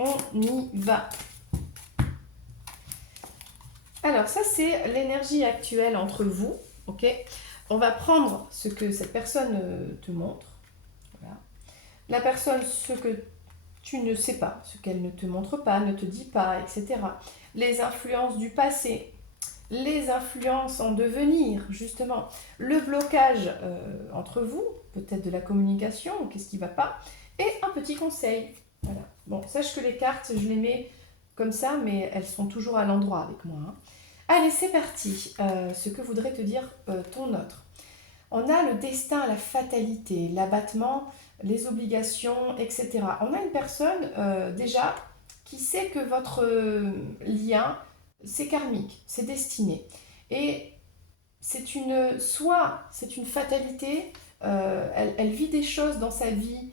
On y va. Alors ça, c'est l'énergie actuelle entre vous. Ok. On va prendre ce que cette personne te montre. Voilà. La personne, ce que tu ne sais pas, ce qu'elle ne te montre pas, ne te dit pas, etc. Les influences du passé, les influences en devenir, justement. Le blocage entre vous, peut-être de la communication, qu'est-ce qui ne va pas, et un petit conseil. Voilà. Bon, sache que les cartes, je les mets comme ça, mais elles sont toujours à l'endroit avec moi. Hein. Allez, c'est parti. Ce que voudrait te dire ton autre. On a le destin, la fatalité, l'abattement, les obligations, etc. On a une personne déjà qui sait que votre lien, c'est karmique, c'est destiné. Et soit c'est une fatalité, elle vit des choses dans sa vie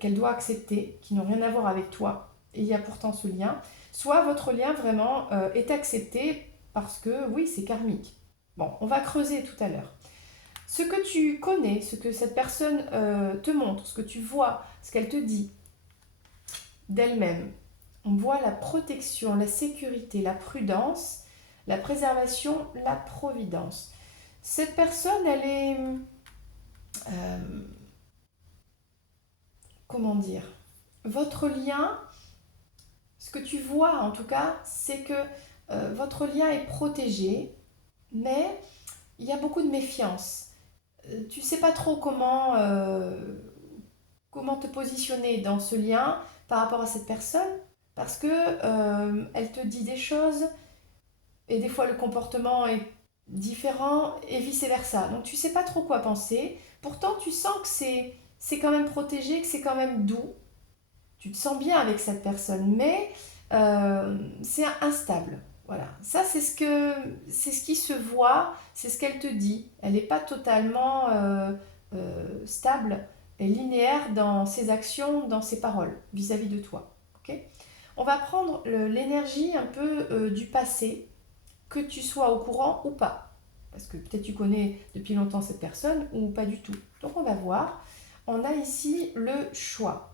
qu'elle doit accepter, qui n'ont rien à voir avec toi, et il y a pourtant ce lien, soit votre lien vraiment est accepté parce que oui, c'est karmique. Bon, on va creuser tout à l'heure. Ce que tu connais, ce que cette personne te montre, ce que tu vois, ce qu'elle te dit d'elle-même, on voit la protection, la sécurité, la prudence, la préservation, la providence. Cette personne, elle est... comment dire? Votre lien, ce que tu vois en tout cas, c'est que votre lien est protégé, mais il y a beaucoup de méfiance. Tu ne sais pas trop comment te positionner dans ce lien par rapport à cette personne, parce que elle te dit des choses et des fois le comportement est différent et vice-versa. Donc tu sais pas trop quoi penser. Pourtant tu sens que c'est quand même protégé, que c'est quand même doux. Tu te sens bien avec cette personne, mais c'est instable. Voilà, ça c'est ce qui se voit, c'est ce qu'elle te dit. Elle n'est pas totalement stable et linéaire dans ses actions, dans ses paroles vis-à-vis de toi. Okay. On va prendre l'énergie un peu du passé, que tu sois au courant ou pas. Parce que peut-être tu connais depuis longtemps cette personne ou pas du tout. Donc on va voir. On a ici le choix.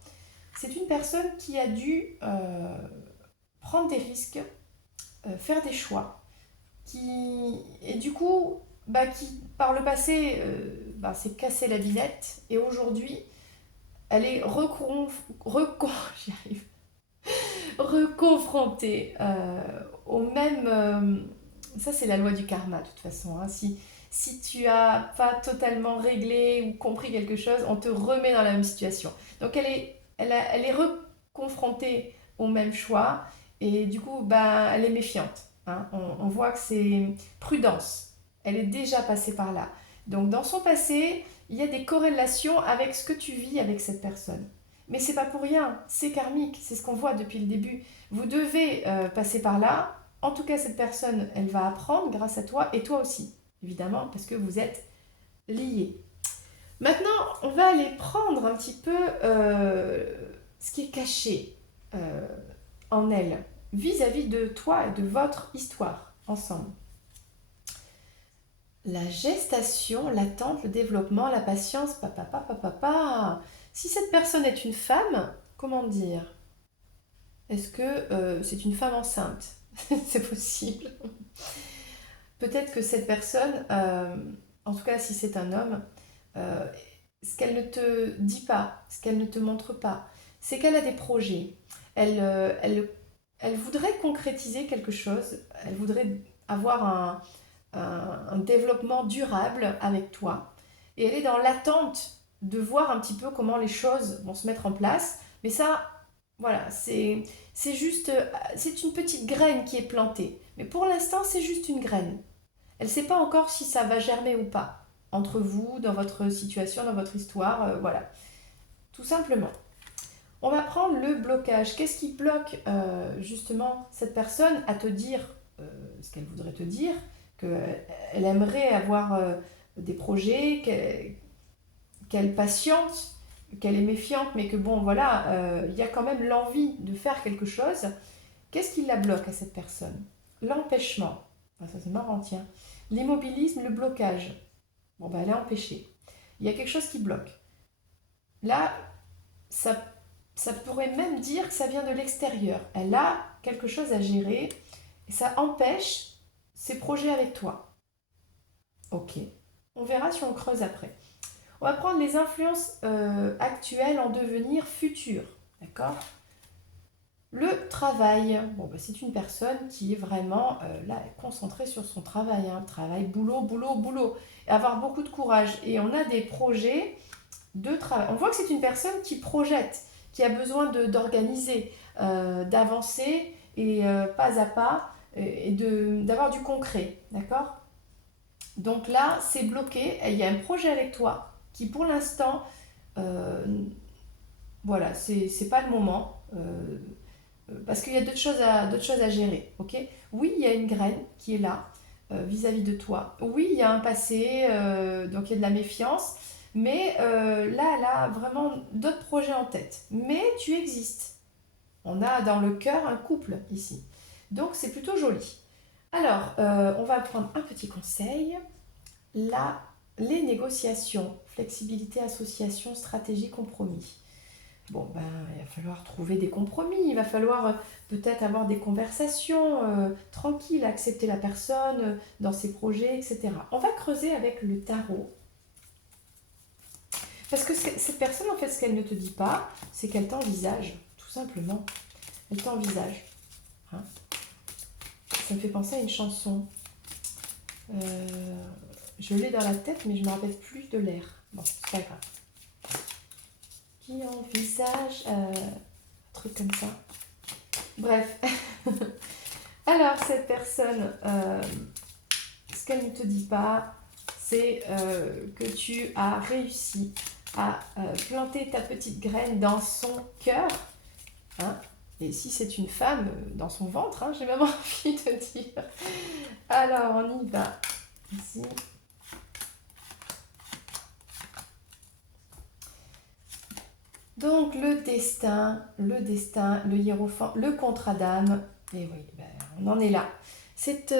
C'est une personne qui a dû prendre des risques, faire des choix, et du coup, qui par le passé s'est cassé la binette, et aujourd'hui, elle est reconfrontée au même... ça, c'est la loi du karma, de toute façon. Hein. Si tu as pas totalement réglé ou compris quelque chose, on te remet dans la même situation. Donc, elle est reconfrontée au même choix, et du coup, elle est méfiante. Hein. On voit que c'est prudence. Elle est déjà passée par là. Donc, dans son passé, il y a des corrélations avec ce que tu vis avec cette personne. Mais c'est pas pour rien, c'est karmique, c'est ce qu'on voit depuis le début. Vous devez passer par là. En tout cas, cette personne, elle va apprendre grâce à toi et toi aussi, évidemment, parce que vous êtes liés. Maintenant, on va aller prendre un petit peu ce qui est caché en elle, vis-à-vis de toi et de votre histoire ensemble. La gestation, l'attente, le développement, la patience, papa. Si cette personne est une femme, comment dire? Est-ce que c'est une femme enceinte? C'est possible. Peut-être que cette personne, en tout cas si c'est un homme, euh, ce qu'elle ne te dit pas, ce qu'elle ne te montre pas, c'est qu'elle a des projets. Elle voudrait concrétiser quelque chose, elle voudrait avoir un développement durable avec toi. Et elle est dans l'attente de voir un petit peu comment les choses vont se mettre en place. Mais ça, voilà, c'est juste, c'est une petite graine qui est plantée. Mais pour l'instant, c'est juste une graine. Elle ne sait pas encore si ça va germer ou pas. Entre vous, dans votre situation, dans votre histoire, voilà. Tout simplement. On va prendre le blocage. Qu'est-ce qui bloque justement cette personne à te dire ce qu'elle voudrait te dire, qu'elle aimerait avoir des projets, qu'elle patiente, qu'elle est méfiante, mais que bon, voilà, il y a quand même l'envie de faire quelque chose. Qu'est-ce qui la bloque à cette personne? L'empêchement. Ah, ça c'est marrant, tiens. L'immobilisme, le blocage. Bon, ben elle est empêchée. Il y a quelque chose qui bloque. Là, ça, ça pourrait même dire que ça vient de l'extérieur. Elle a quelque chose à gérer et ça empêche ses projets avec toi. Ok. On verra si on creuse après. On va prendre les influences actuelles en devenir futur. D'accord? Le travail. Bon, bah, c'est une personne qui est vraiment là, concentrée sur son travail. Hein. Travail, boulot, boulot, boulot. Et avoir beaucoup de courage. Et on a des projets de travail. On voit que c'est une personne qui projette, qui a besoin d'organiser, d'avancer et pas à pas et d'avoir du concret. D'accord? Donc là, c'est bloqué. Il y a un projet avec toi qui, pour l'instant, euh, voilà, c'est pas le moment. Parce qu'il y a d'autres choses à gérer. Ok? Oui, il y a une graine qui est là vis-à-vis de toi. Oui, il y a un passé, donc il y a de la méfiance. Mais là, elle a vraiment d'autres projets en tête. Mais tu existes. On a dans le cœur un couple ici. Donc c'est plutôt joli. Alors, on va prendre un petit conseil. Là, les négociations, flexibilité, association, stratégie, compromis. Bon, ben, il va falloir trouver des compromis, il va falloir peut-être avoir des conversations tranquilles, accepter la personne dans ses projets, etc. On va creuser avec le tarot. Parce que cette personne, en fait, ce qu'elle ne te dit pas, c'est qu'elle t'envisage, tout simplement. Elle t'envisage. Hein. Ça me fait penser à une chanson. Je l'ai dans la tête, mais je ne me rappelle plus de l'air. Bon, c'est pas grave. Qui envisage un truc comme ça. Bref. Alors, cette personne, ce qu'elle ne te dit pas, c'est que tu as réussi à planter ta petite graine dans son cœur. Hein, et si c'est une femme, dans son ventre, hein, j'ai même envie de dire. Alors, on y va. Ici. Donc, le destin, le hiérophant, le contrat d'âme. Et oui, ben, on en est là. C'est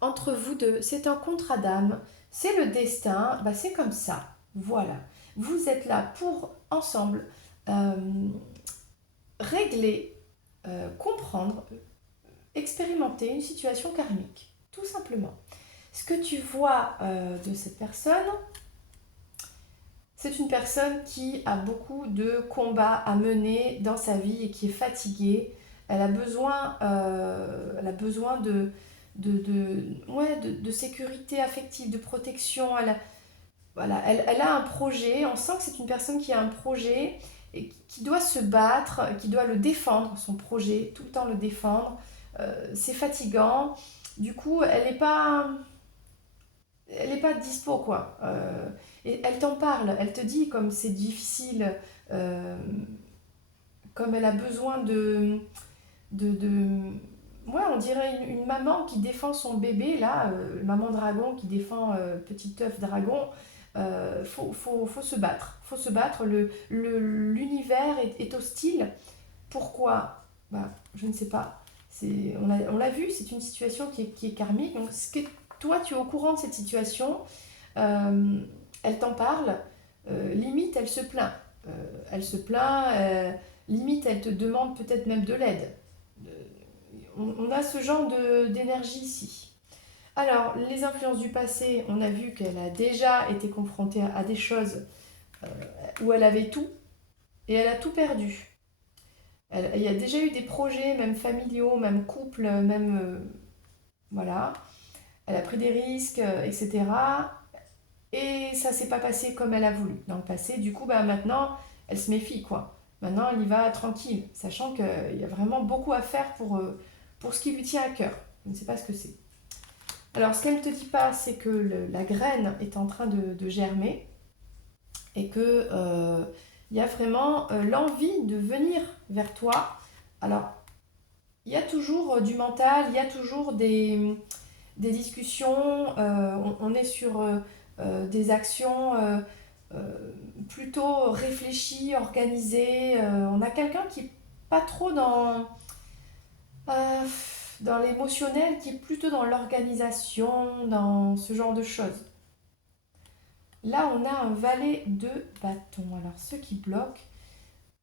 entre vous deux, c'est un contrat d'âme. C'est le destin, ben, c'est comme ça. Voilà. Vous êtes là pour, ensemble, euh, régler, comprendre, expérimenter une situation karmique, tout simplement. Ce que tu vois de cette personne, c'est une personne qui a beaucoup de combats à mener dans sa vie et qui est fatiguée. Elle a besoin de sécurité affective, de protection. Voilà, elle a un projet. On sent que c'est une personne qui a un projet et qui doit se battre, qui doit le défendre, son projet, tout le temps le défendre. C'est fatigant. Du coup, elle est pas dispo, quoi. Et elle t'en parle, elle te dit comme c'est difficile, euh, comme elle a besoin de... Ouais, on dirait une maman qui défend son bébé, là, maman dragon qui défend petit œuf dragon. Faut se battre, faut se battre. L'univers est hostile. Pourquoi? Bah, je ne sais pas. On l'a vu, c'est une situation qui est karmique. Donc, toi, tu es au courant de cette situation. Euh, Elle t'en parle. Limite, elle se plaint. Elle se plaint. Limite, elle te demande peut-être même de l'aide. Euh, on a ce genre d'énergie ici. Alors, les influences du passé, on a vu qu'elle a déjà été confrontée à des choses euh, où elle avait tout et elle a tout perdu. Il y a déjà eu des projets, même familiaux, même couple, même voilà. Elle a pris des risques, etc. Et ça s'est pas passé comme elle a voulu dans le passé. Du coup, bah, maintenant, elle se méfie, quoi. Maintenant, elle y va tranquille, sachant qu'il y a vraiment beaucoup à faire pour ce qui lui tient à cœur. Je ne sais pas ce que c'est. Alors, ce qu'elle ne te dit pas, c'est que la graine est en train de germer et que il y a vraiment l'envie de venir vers toi. Alors, il y a toujours du mental, il y a toujours des discussions. On est sur des actions plutôt réfléchies, organisées. On a quelqu'un qui est pas trop euh, dans l'émotionnel, qui est plutôt dans l'organisation, dans ce genre de choses. Là, on a un valet de bâton. Alors, ce qui bloque,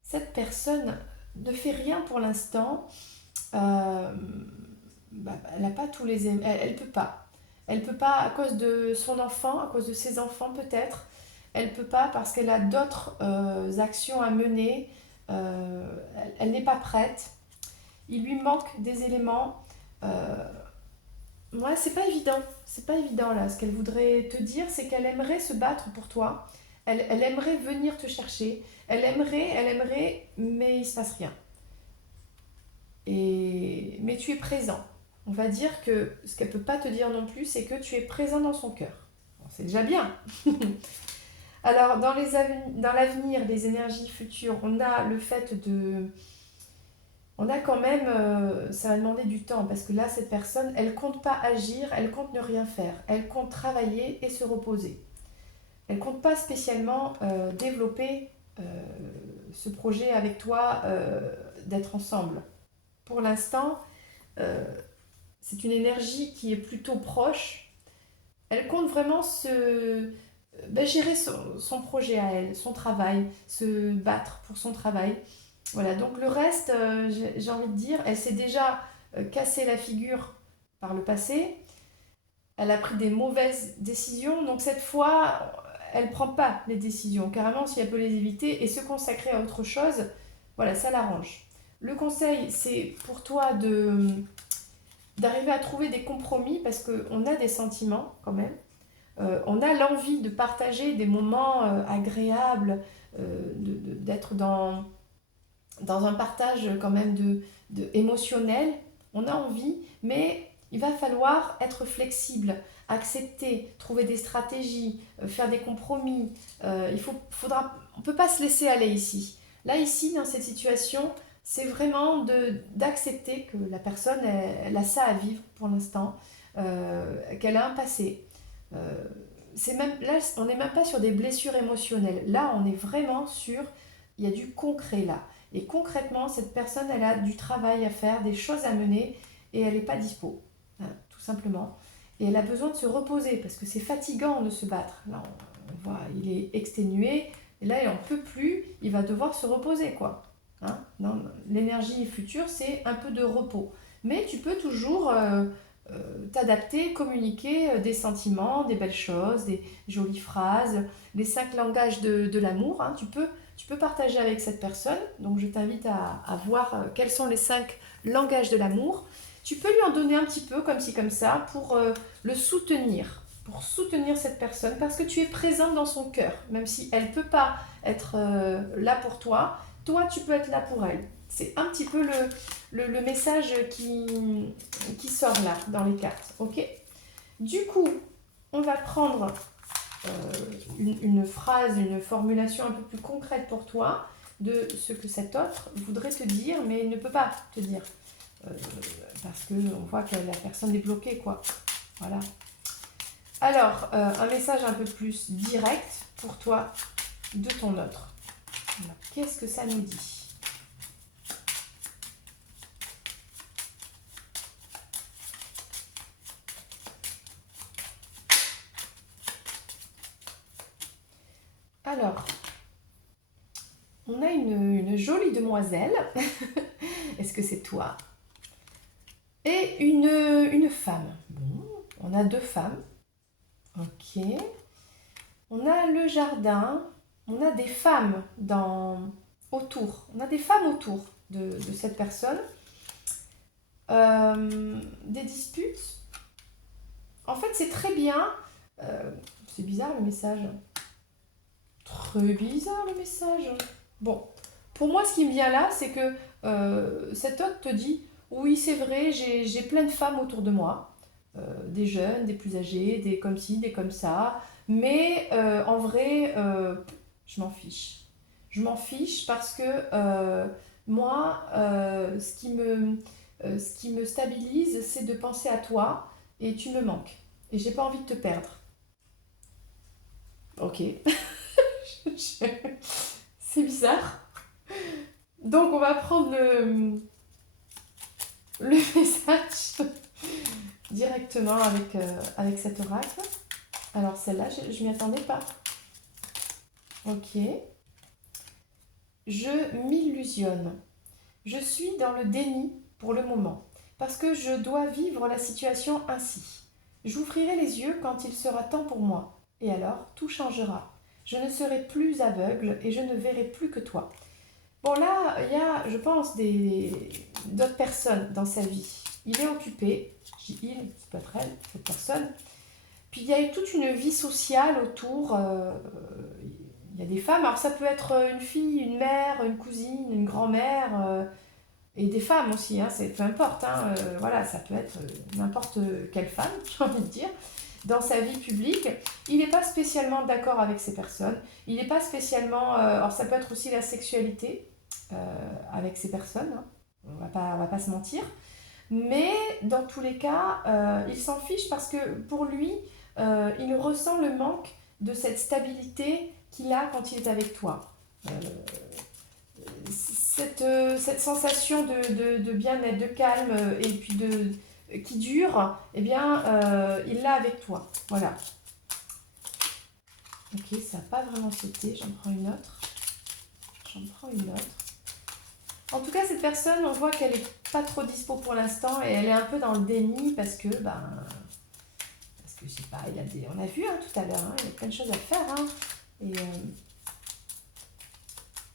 cette personne ne fait rien pour l'instant. Euh, elle n'a pas tous les... Elle peut pas. Elle peut pas à cause de son enfant, à cause de ses enfants peut-être. Elle peut pas parce qu'elle a d'autres actions à mener. Elle n'est pas prête. Il lui manque des éléments. Euh, Ouais, c'est pas évident. C'est pas évident là. Ce qu'elle voudrait te dire, c'est qu'elle aimerait se battre pour toi. Elle aimerait venir te chercher. Elle aimerait, mais il se passe rien. Mais tu es présent. On va dire que ce qu'elle peut pas te dire non plus, c'est que tu es présent dans son cœur. Bon, c'est déjà bien. Alors, dans l'avenir, les énergies futures, on a le fait de... On a quand même, ça va demander du temps, parce que là, cette personne, elle compte pas agir, elle compte ne rien faire. Elle compte travailler et se reposer. Elle compte pas spécialement développer euh, ce projet avec toi, d'être ensemble. Pour l'instant, euh, c'est une énergie qui est plutôt proche. Elle compte vraiment gérer son projet à elle, son travail, se battre pour son travail. Voilà, donc le reste, j'ai envie de dire, elle s'est déjà cassé la figure par le passé. Elle a pris des mauvaises décisions, donc cette fois, elle ne prend pas les décisions. Carrément, si elle peut les éviter et se consacrer à autre chose, voilà, ça l'arrange. Le conseil, c'est pour toi d'arriver à trouver des compromis parce qu'on a des sentiments quand même. On a l'envie de partager des moments agréables, d'être dans un partage quand même émotionnel. On a envie, mais il va falloir être flexible, accepter, trouver des stratégies, faire des compromis. On ne peut pas se laisser aller ici. Là, ici, dans cette situation, c'est vraiment d'accepter que la personne, elle a ça à vivre pour l'instant, qu'elle a un passé. Euh, là, on n'est même pas sur des blessures émotionnelles. Là, on est vraiment sur, il y a du concret là. Et concrètement, cette personne, elle a du travail à faire, des choses à mener, et elle n'est pas dispo, hein, tout simplement. Et elle a besoin de se reposer, parce que c'est fatigant de se battre. Là, on voit, il est exténué, et là, il n'en peut plus, il va devoir se reposer, quoi. Hein. L'énergie future, c'est un peu de repos. Mais tu peux toujours t'adapter, communiquer des sentiments, des belles choses, des jolies phrases, les 5 langages de l'amour. Hein. Tu peux partager avec cette personne. Donc je t'invite à voir quels sont les 5 langages de l'amour. Tu peux lui en donner un petit peu comme ci, comme ça, le soutenir, pour soutenir cette personne, parce que tu es présente dans son cœur. Même si elle ne peut pas être là pour toi, toi tu peux être là pour elle. C'est un petit peu le message qui sort là dans les cartes. Ok. Du coup, on va prendre euh, une phrase, une formulation un peu plus concrète pour toi de ce que cet autre voudrait te dire, mais il ne peut pas te dire. Euh, Parce qu'on voit que la personne est bloquée, quoi. Voilà. Alors, un message un peu plus direct pour toi de ton autre. Alors, qu'est-ce que ça nous dit? Alors, on a une jolie demoiselle. Est-ce que c'est toi? Et une femme. Bon, on a 2 femmes. Ok. On a le jardin. On a des femmes autour. On a des femmes autour de cette personne. Des disputes. En fait, c'est très bien. C'est bizarre le message. Très bizarre le message. Bon, pour moi, ce qui me vient là, c'est que cet homme te dit, oui, c'est vrai, j'ai plein de femmes autour de moi, des jeunes, des plus âgées, des comme ci, des comme ça, mais en vrai, je m'en fiche. Je m'en fiche parce que moi, ce qui me stabilise, c'est de penser à toi et tu me manques. Et j'ai pas envie de te perdre. Ok. C'est bizarre. Donc on va prendre le message directement avec cet oracle. Alors celle-là, je m'y attendais pas. Ok. Je m'illusionne. Je suis dans le déni pour le moment, parce que je dois vivre la situation ainsi. J'ouvrirai les yeux quand il sera temps pour moi, et alors tout changera. Je ne serai plus aveugle et je ne verrai plus que toi. Bon là, il y a, je pense, d'autres personnes dans sa vie. Il est occupé, je dis il, c'est pas elle, cette personne. Puis il y a eu toute une vie sociale autour. Il y a des femmes, alors ça peut être une fille, une mère, une cousine, une grand-mère, et des femmes aussi, hein, peu importe, hein, voilà, ça peut être n'importe quelle femme, j'ai envie de dire, dans sa vie publique. Il n'est pas spécialement d'accord avec ces personnes, il n'est pas spécialement, alors ça peut être aussi la sexualité avec ces personnes, hein, on va pas se mentir, mais dans tous les cas, il s'en fiche parce que pour lui, il ressent le manque de cette stabilité qu'il a quand il est avec toi. Cette sensation de bien-être, de calme et puis qui dure, eh bien, il l'a avec toi. Voilà. Ok, ça n'a pas vraiment sauté. J'en prends une autre. En tout cas, cette personne, on voit qu'elle n'est pas trop dispo pour l'instant et elle est un peu dans le déni parce que, je sais pas, on a vu hein, tout à l'heure, hein, il y a plein de choses à faire. Hein, et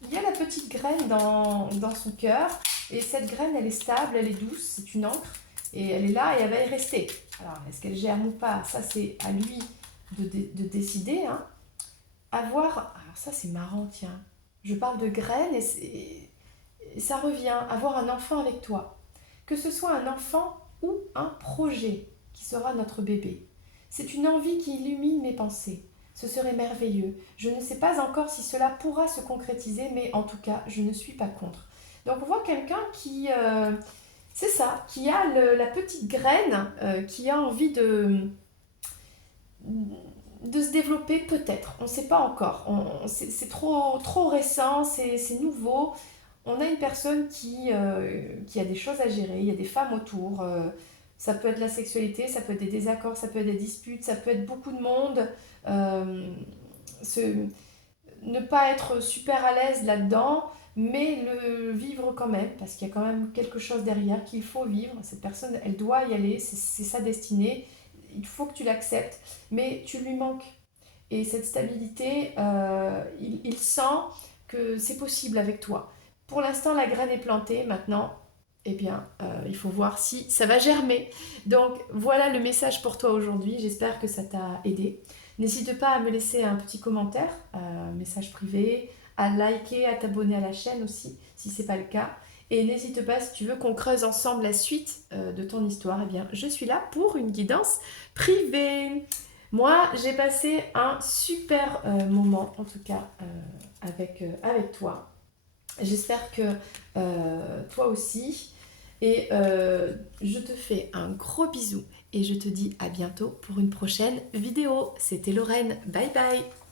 il y a la petite graine dans son cœur et cette graine, elle est stable, elle est douce, c'est une encre et elle est là et elle va y rester. Alors, est-ce qu'elle germe ou pas? Ça, c'est à lui de décider. Hein. Alors ça, c'est marrant, tiens. Je parle de graines et ça revient, avoir un enfant avec toi. Que ce soit un enfant ou un projet qui sera notre bébé. C'est une envie qui illumine mes pensées. Ce serait merveilleux. Je ne sais pas encore si cela pourra se concrétiser, mais en tout cas, je ne suis pas contre. Donc on voit quelqu'un qui, c'est ça, qui a la petite graine, qui a envie de se développer peut-être. On ne sait pas encore. C'est trop récent, c'est nouveau. On a une personne qui a des choses à gérer, il y a des femmes autour. Ça peut être la sexualité, ça peut être des désaccords, ça peut être des disputes, ça peut être beaucoup de monde. Euh, se- Ne pas être super à l'aise là-dedans, mais le vivre quand même, parce qu'il y a quand même quelque chose derrière qu'il faut vivre. Cette personne, elle doit y aller, c'est sa destinée. Il faut que tu l'acceptes, mais tu lui manques. Et cette stabilité, il sent que c'est possible avec toi. Pour l'instant, la graine est plantée. Maintenant, eh bien, il faut voir si ça va germer. Donc, voilà le message pour toi aujourd'hui. J'espère que ça t'a aidé. N'hésite pas à me laisser un petit commentaire, un message privé, à liker, à t'abonner à la chaîne aussi, si ce n'est pas le cas. Et n'hésite pas, si tu veux qu'on creuse ensemble la suite de ton histoire, eh bien, je suis là pour une guidance privée. Moi, j'ai passé un super moment, en tout cas, avec toi. J'espère que toi aussi. Et je te fais un gros bisou et je te dis à bientôt pour une prochaine vidéo. C'était Lorraine. Bye bye!